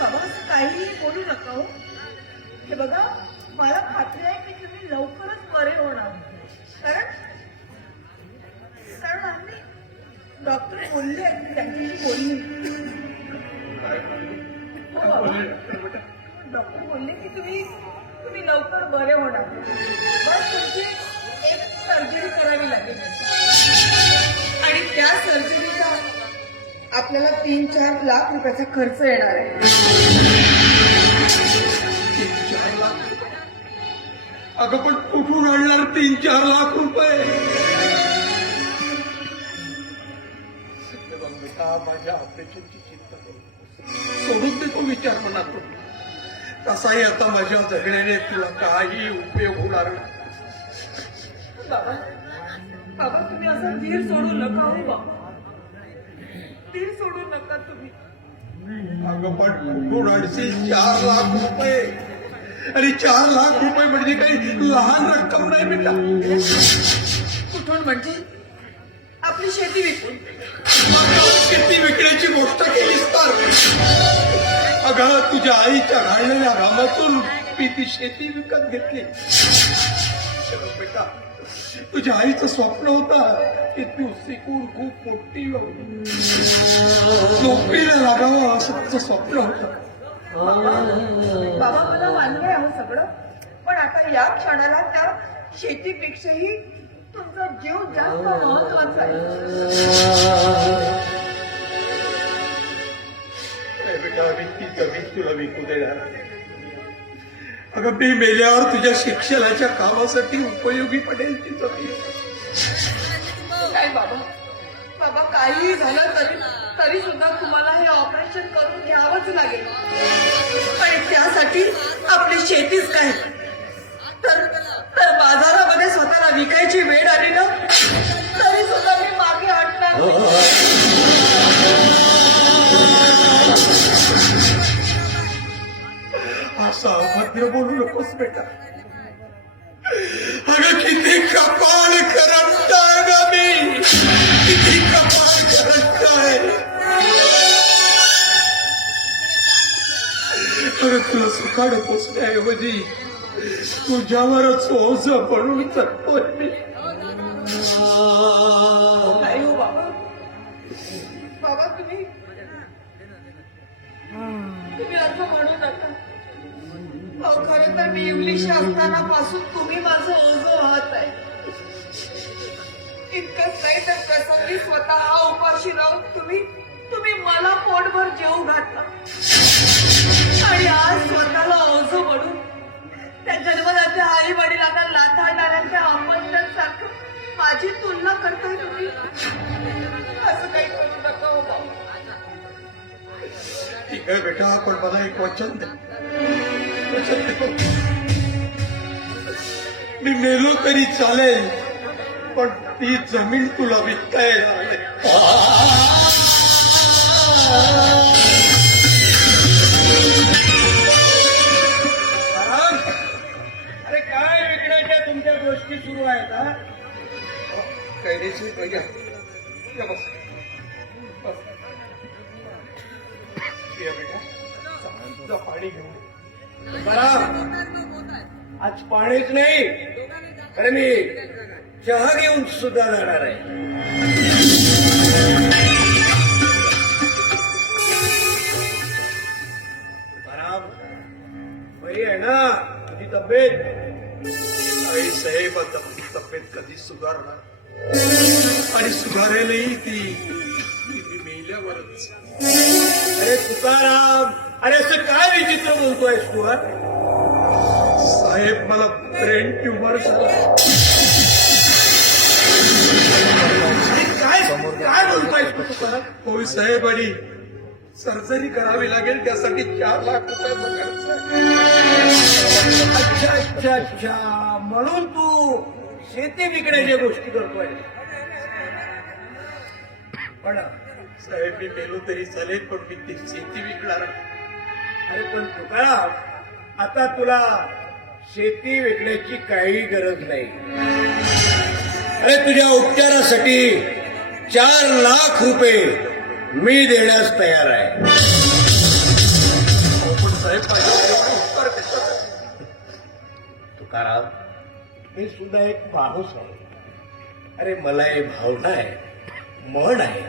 बाबा काहीही बोलू नका हो. हे बघा मला खात्री आहे की तुम्ही लवकरच बरे होणार. कारण कारण आम्ही डॉक्टर बोलले आहेत, त्यांच्याशी बोलली. हो बाबा, डॉक्टर बोलले की तुम्ही लवकर बरे होणार. बस तुमची एक सर्जरी करावी लागेल आणि त्या सर्जरीचा आपल्याला 3-4 लाख रुपयाचा खर्च येणार आहे. 3-4 लाख? अगं पण कुठून आणणार 3-4 लाख रुपये? बघ बेटा, माझ्या ऑपरेशनची चिंता करू सोडून दे तो विचार मनातून. तसाही आता माझ्या जगण्याने तुला काही उपयोग होणार नाही. बाबा बाबा तुम्ही असं धीर सोडू नका हो बाबा. धीर सोडू नका तुम्ही. अगं पण कुठून आणशील 4 लाख रुपये? आणि 4 लाख रुपये म्हणजे काही लहान रक्कम नाही बेटा. कुठून म्हणजे आपली शेती विकून. शेती विकण्याची गोष्ट केलीस तर अगं तुझ्या आईच्या घाललेल्या घामातून मी ती शेती विकत घेतली. बेटा, तुझ्या आईचं स्वप्न होतं की तू शिकून खूप मोठी नोकरीला लागावं असं तुझं स्वप्न होतं. बाबा मला मान्य आहे सगळं, पण आता या क्षणाला त्या शेतीपेक्षाही तुमचा जीव जास्त महत्वाचा आहे. बेटा, मी ती जमीन तुला विकू देणार. अगं मी मेल्यावर तुझ्या शिक्षणाच्या कामासाठी उपयोगी पडेल ती जमीन. काय बाबा बाबा काहीही झालं तरी सुद्धा तुम्हाला हे ऑपरेशन करून घ्यावंच लागेल. आणि त्यासाठी आपली शेतीच काय तर बाजारामध्ये स्वतःला विकायची वेळ आली ना तरी सुद्धा मी मागे हटणार नाही. असा अभद्र बोलू नकोस बेटा. अगं किती कपाळ करपताय ना मी, किती कपाळ करपताय. अगं तुला सुखाड पोचण्याऐवजी तुझ्यावरच ओझ पडून जगतोय मी. असं म्हणू नका. अहो खरं तर मी इंग्लिश असताना पासून तुम्ही माझं ओझं वाहत आहे. इतकंच नाही तर प्रसंगी स्वतः उपाशी राहून तुम्ही मला पोटभर जेवू घातला आणि आज स्वतःला ओझं म्हणून त्या जन्मदात्या आई वडिलांना लाथाळणाऱ्यांच्या अपत्यांसारखं माझी तुलना करताय तुम्ही. असं काही करू नका हो भाऊ. ठीक आहे बेटा, पण मला एक वचन दे. वचन दे. मी मेलो तरी चालेल, पण ती जमीन तुला विकता येणार नाही. अरे काय विकण्याच्या तुमच्या गोष्टी सुरू आहेत हा? कैदेशीर भैया, या बस. बस. ये बेटा, जा पाणी घेऊन ये. बरा आज पाणीच नाही, अरे मी चहा घेऊन सुद्धा जाणार आहे. बरा बरी आहे ना तुझी तब्येत? आई साहेब, आता माझी तब्येत कधी सुधारणार? आणि सुधारेलही ती मी मेल्यावरच. अरे तुकाराम, अरे असं काय विचित्र बोलतोयस तू? हा? साहेब, मला ब्रेन ट्युमर झाला. काय काय बोलतोयस तू तुकाराम? होय साहेब, आणि सर्जरी करावी लागेल, त्यासाठी 4 लाख रुपयाचा खर्च आहे. अच्छा अच्छा अच्छा, म्हणून तू शेती विकण्याच्या गोष्टी करतोय. पण साहेब, मी मेलो तरी चालेल, पण मी ती शेती विकणार. अरे पण तुकाराम, आता तुला शेती विकण्याची काही गरज नाही. अरे तुझ्या उपचारासाठी 4 लाख रुपये मी देण्यास तयार आहे. पण साहेब, माझ्यावर एवढा उपकार कशाचा? तुकाराम, मी सुद्धा एक माणूस आहे. अरे मला हे भावना आहे, मन आहे.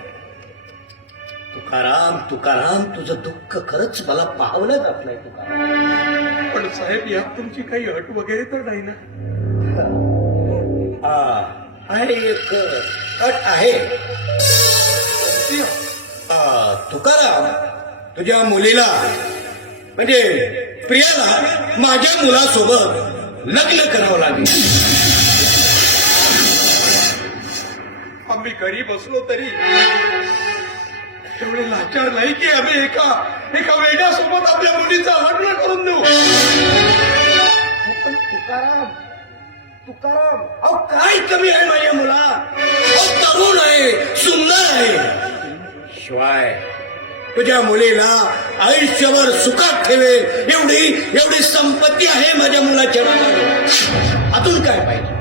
तुकाराम तुकाराम, तुझं दुःख खरंच मला पाहवलं जात नाही तुकाराम. पण साहेब, यात तुमची काही अट वगैरे तर नाही ना? आहे एक अट आहे. ती तुकाराम, तुझ्या मुलीला म्हणजे प्रियाला माझ्या मुलासोबत लग्न करावं लागेल. आम्ही गरीब असलो तरी एवढे लाचार नाही की आम्ही एका वेड्यासोबत आपल्या मुलीचं लग्न करून देऊ. पण तुकाराम तुकाराम, अहो काय कमी आहे माझ्या मुला? अहो तरुण आहे, सुंदर आहे. शिवाय तुझ्या मुलीला आयुष्यभर सुखात ठेवेल एवढी संपत्ती आहे माझ्या मुलाच्या नावावर. अजून काय पाहिजे?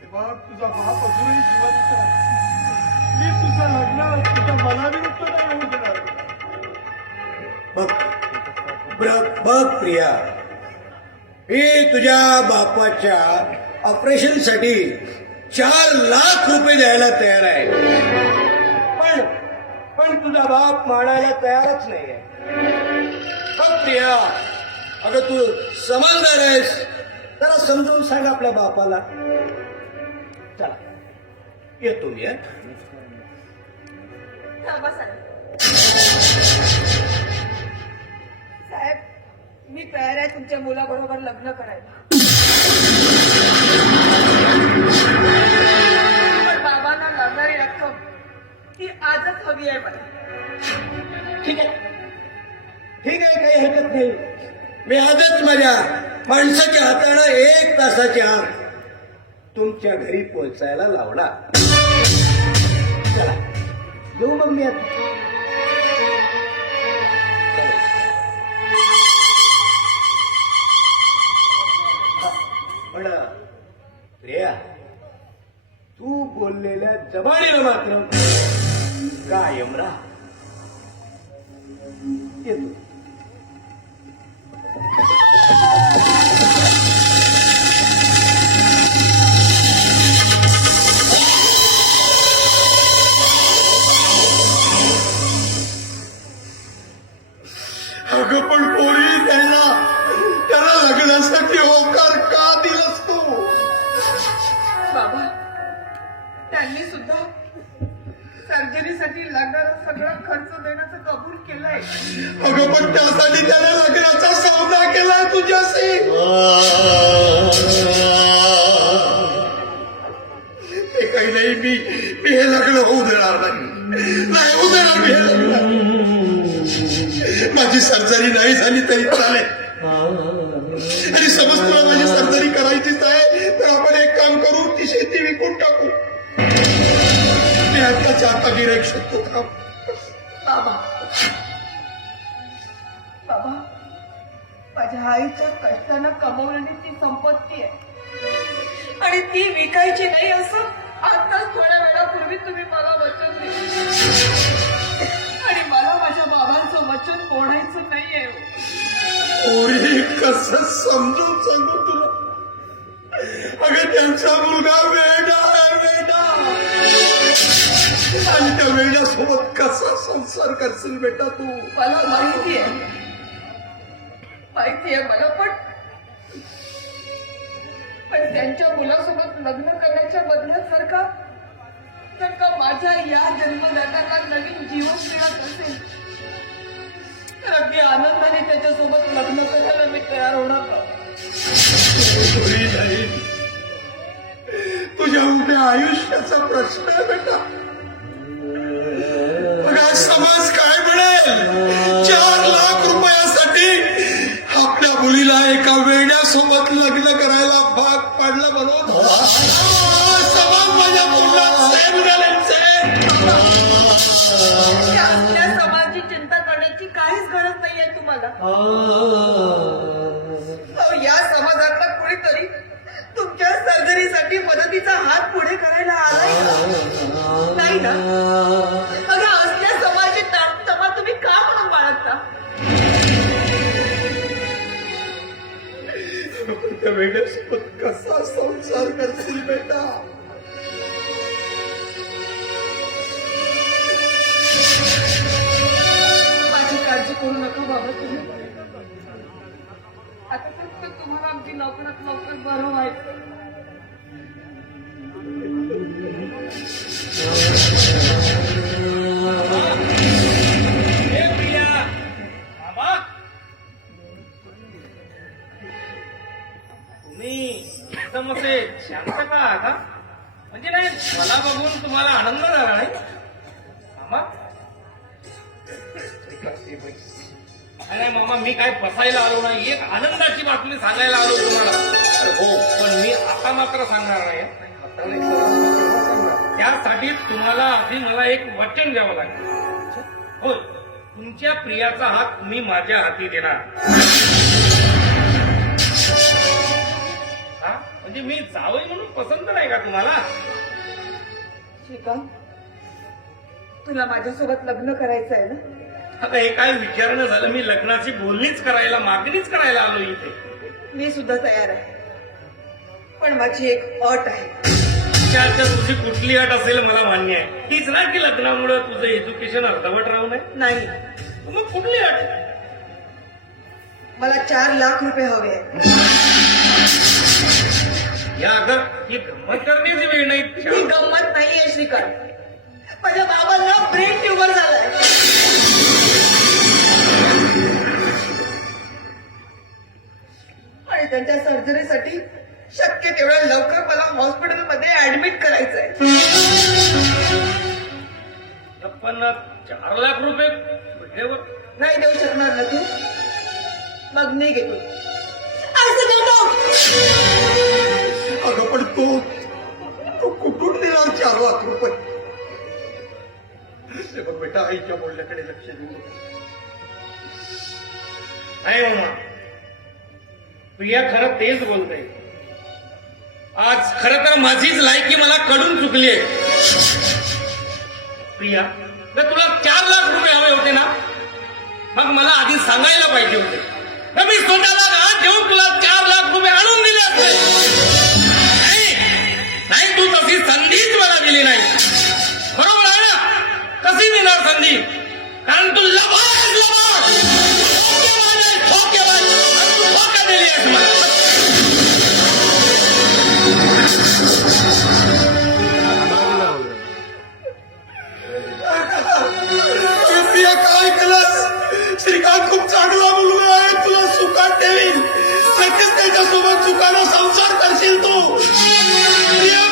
तेव्हा तुझा बाप अजूनही जिवंत आहे. मी तुझं लग्न तुझ्या मनाविरुद्ध नाही होऊ देणार. बघ प्रिया, मी तुझ्या बापाच्या ऑपरेशनसाठी 4 लाख रुपये द्यायला तयार आहे. पण तुझा बाप मानायला तयारच नाही आहे. बघ प्रिया, अगं तू समजदार आहेस, जरा समजून सांग आपल्या बापाला. चला येतो मी. थांबा साहेब. साहेब, मी तयार आहे तुमच्या मुलाबरोबर लग्न करायला. पण बाबांना लागणारी रक्कम ती आजच हवी आहे मला. ठीक आहे, ठीक आहे, काही हरकत नाही. मी आजच माझ्या माणसाच्या हातानं 1 तासाच्या आत तुमच्या घरी पोहोचायला लावला. चला येऊ मग मी आता. पण प्रिया, तू बोललेल्या जबानीला मात्र कायम राहा. येतो. त्यांनी सुद्धा सर्जरीसाठी लागणारा सगळा खर्च देण्याचं कबूल केलंय. अगं पण त्यासाठी त्याने लग्नाचा सौदा केलाय तुझ्याशी. ते काही नाही, मी हे लग्न होऊ देणार नाही होऊ देणार मी हे लग्न. माझी सर्जरी नाही झाली तरी चालेल, आणि समज तुला माझी सर्जरी करायचीच आहे तर आपण एक काम करू, ती शेती विकून टाकू. मी आत्ताच्या आता गिराईक शकतो का? बाबा बाबा, माझ्या आईच्या कष्टानं कमवलेली ती संपत्ती आहे आणि ती विकायची नाही असं आताच थोड्या वेळापूर्वी तुम्ही मला वचन दिलं, आणि मला माझ्या बाबांचं वचन मोडायचं नाहीये. ओरी कसं समजून सांगू तुला? अगं त्यांचा मुलगा वेडा आहे, वेडा. आणि त्या वेड्यासोबत कसा संसार करशील बेटा तू? मला माहितीये मला, पण त्यांच्या मुलासोबत लग्न करण्याच्या बदल्यात जर का माझ्या या जन्मदात्याला नवीन जीवन मिळत असेल तर अगदी आनंदाने त्याच्यासोबत लग्न करायला मी तयार होणार नाही. नाही, तुझ्या उद्या आयुष्याचा प्रश्न आहे बेटा. मग आज समाज काय म्हणेल? 4 लाख रुपयासाठी आपल्या मुलीला एका वेड्यासोबत लग्न करायला भाग पाडला म्हणून समाज माझ्या मुलाला सेम घालेल, सेम. त्या समाजाची चिंता करण्याची काहीच गरज नाहीये तुम्हाला. अहो, या समाजातला कोणीतरी तुमच्या सर्जरीसाठी मदतीचा हात पुढे करायला आलाय का? नाही ना? मग या असल्या समाजाची तमा तुम्ही का म्हणून बाळगता? त्या वेड्यासोबत कसा संसार करशील बेटा? माझी काळजी करू नका बाबा तुम्ही. आता फक्त तुम्हाला आमची लवकरात लवकर बरं व्हायचं. ए प्रिया, मामा, तुम्ही एकदम असे शांत का आहात हा? म्हणजे नाही, मला बघून तुम्हाला आनंद झाला नाही मामा? नाही मामा, मी काय फसायला आलो नाही, एक आनंदाची बातमी सांगायला आलो तुम्हाला. हो, पण मी आता मात्र सांगणार नाही. त्यासाठी तुम्हाला आधी मला एक वचन द्यावं लागेल. हो, तुमच्या प्रियाचा हात तुम्ही माझ्या हाती देणार. हा, म्हणजे मी जावई म्हणून पसंत नाही का तुम्हाला? श्रीकांत, तुला माझ्यासोबत लग्न करायचं आहे ना? आता हे काय विचारणं झालं, मी लग्नाची बोलणीच करायला, मागणीच करायला आलो इथे. मी सुद्धा तयार आहे, पण माझी एक अट आहे. विचारच्या तुझी कुठली अट असेल मला मान्य आहे. तीच ना की लग्नामुळे तुझं एज्युकेशन अर्धवट राहू नये. नाही, मग कुठली अट? मला 4 लाख रुपये हवे आहेत. या अगर ही गंमत करण्याची वेळ ही नाही. गंमत नाहीये श्रीकांत. माझ्या बाबांना ब्रेन ट्यूमर झालाय आणि त्यांच्या सर्जरीसाठी शक्य तेवढ्या लवकर मला हॉस्पिटलमध्ये ऍडमिट करायचंय. पण 4 लाख रुपये म्हटल्यावर नाही देऊ शकणार ना तू? मग नाही घेतो. असं नको. अगं पण तो कुठून देणार 4 लाख रुपये? हे बघ बेटा, आईच्या बोलण्याकडे लक्ष देऊ नको. नाही मामा, प्रिया खरं तेच बोलते. आज खरं तर माझीच लायकी मला कडून चुकली आहे. प्रिया, जर तुला 4 लाख रुपये हवे होते ना, मग मला आधी सांगायला पाहिजे होते. तर मी स्वतःला हात ठेवून तुला 4 लाख रुपये आणून दिले असते. नाही, तू तशी संधीच मला दिली नाही. बरोबर आहे ना? कशी देणार संधी? कारण तू धोका दिली आहेस मला. प्रिया काय केलंस? श्रीकांत खूप चांगला मुलगा आहे, तुला सुखात ठेवील. नक्कीच त्याच्यासोबत सुखानं संसार करशील तू. प्रिया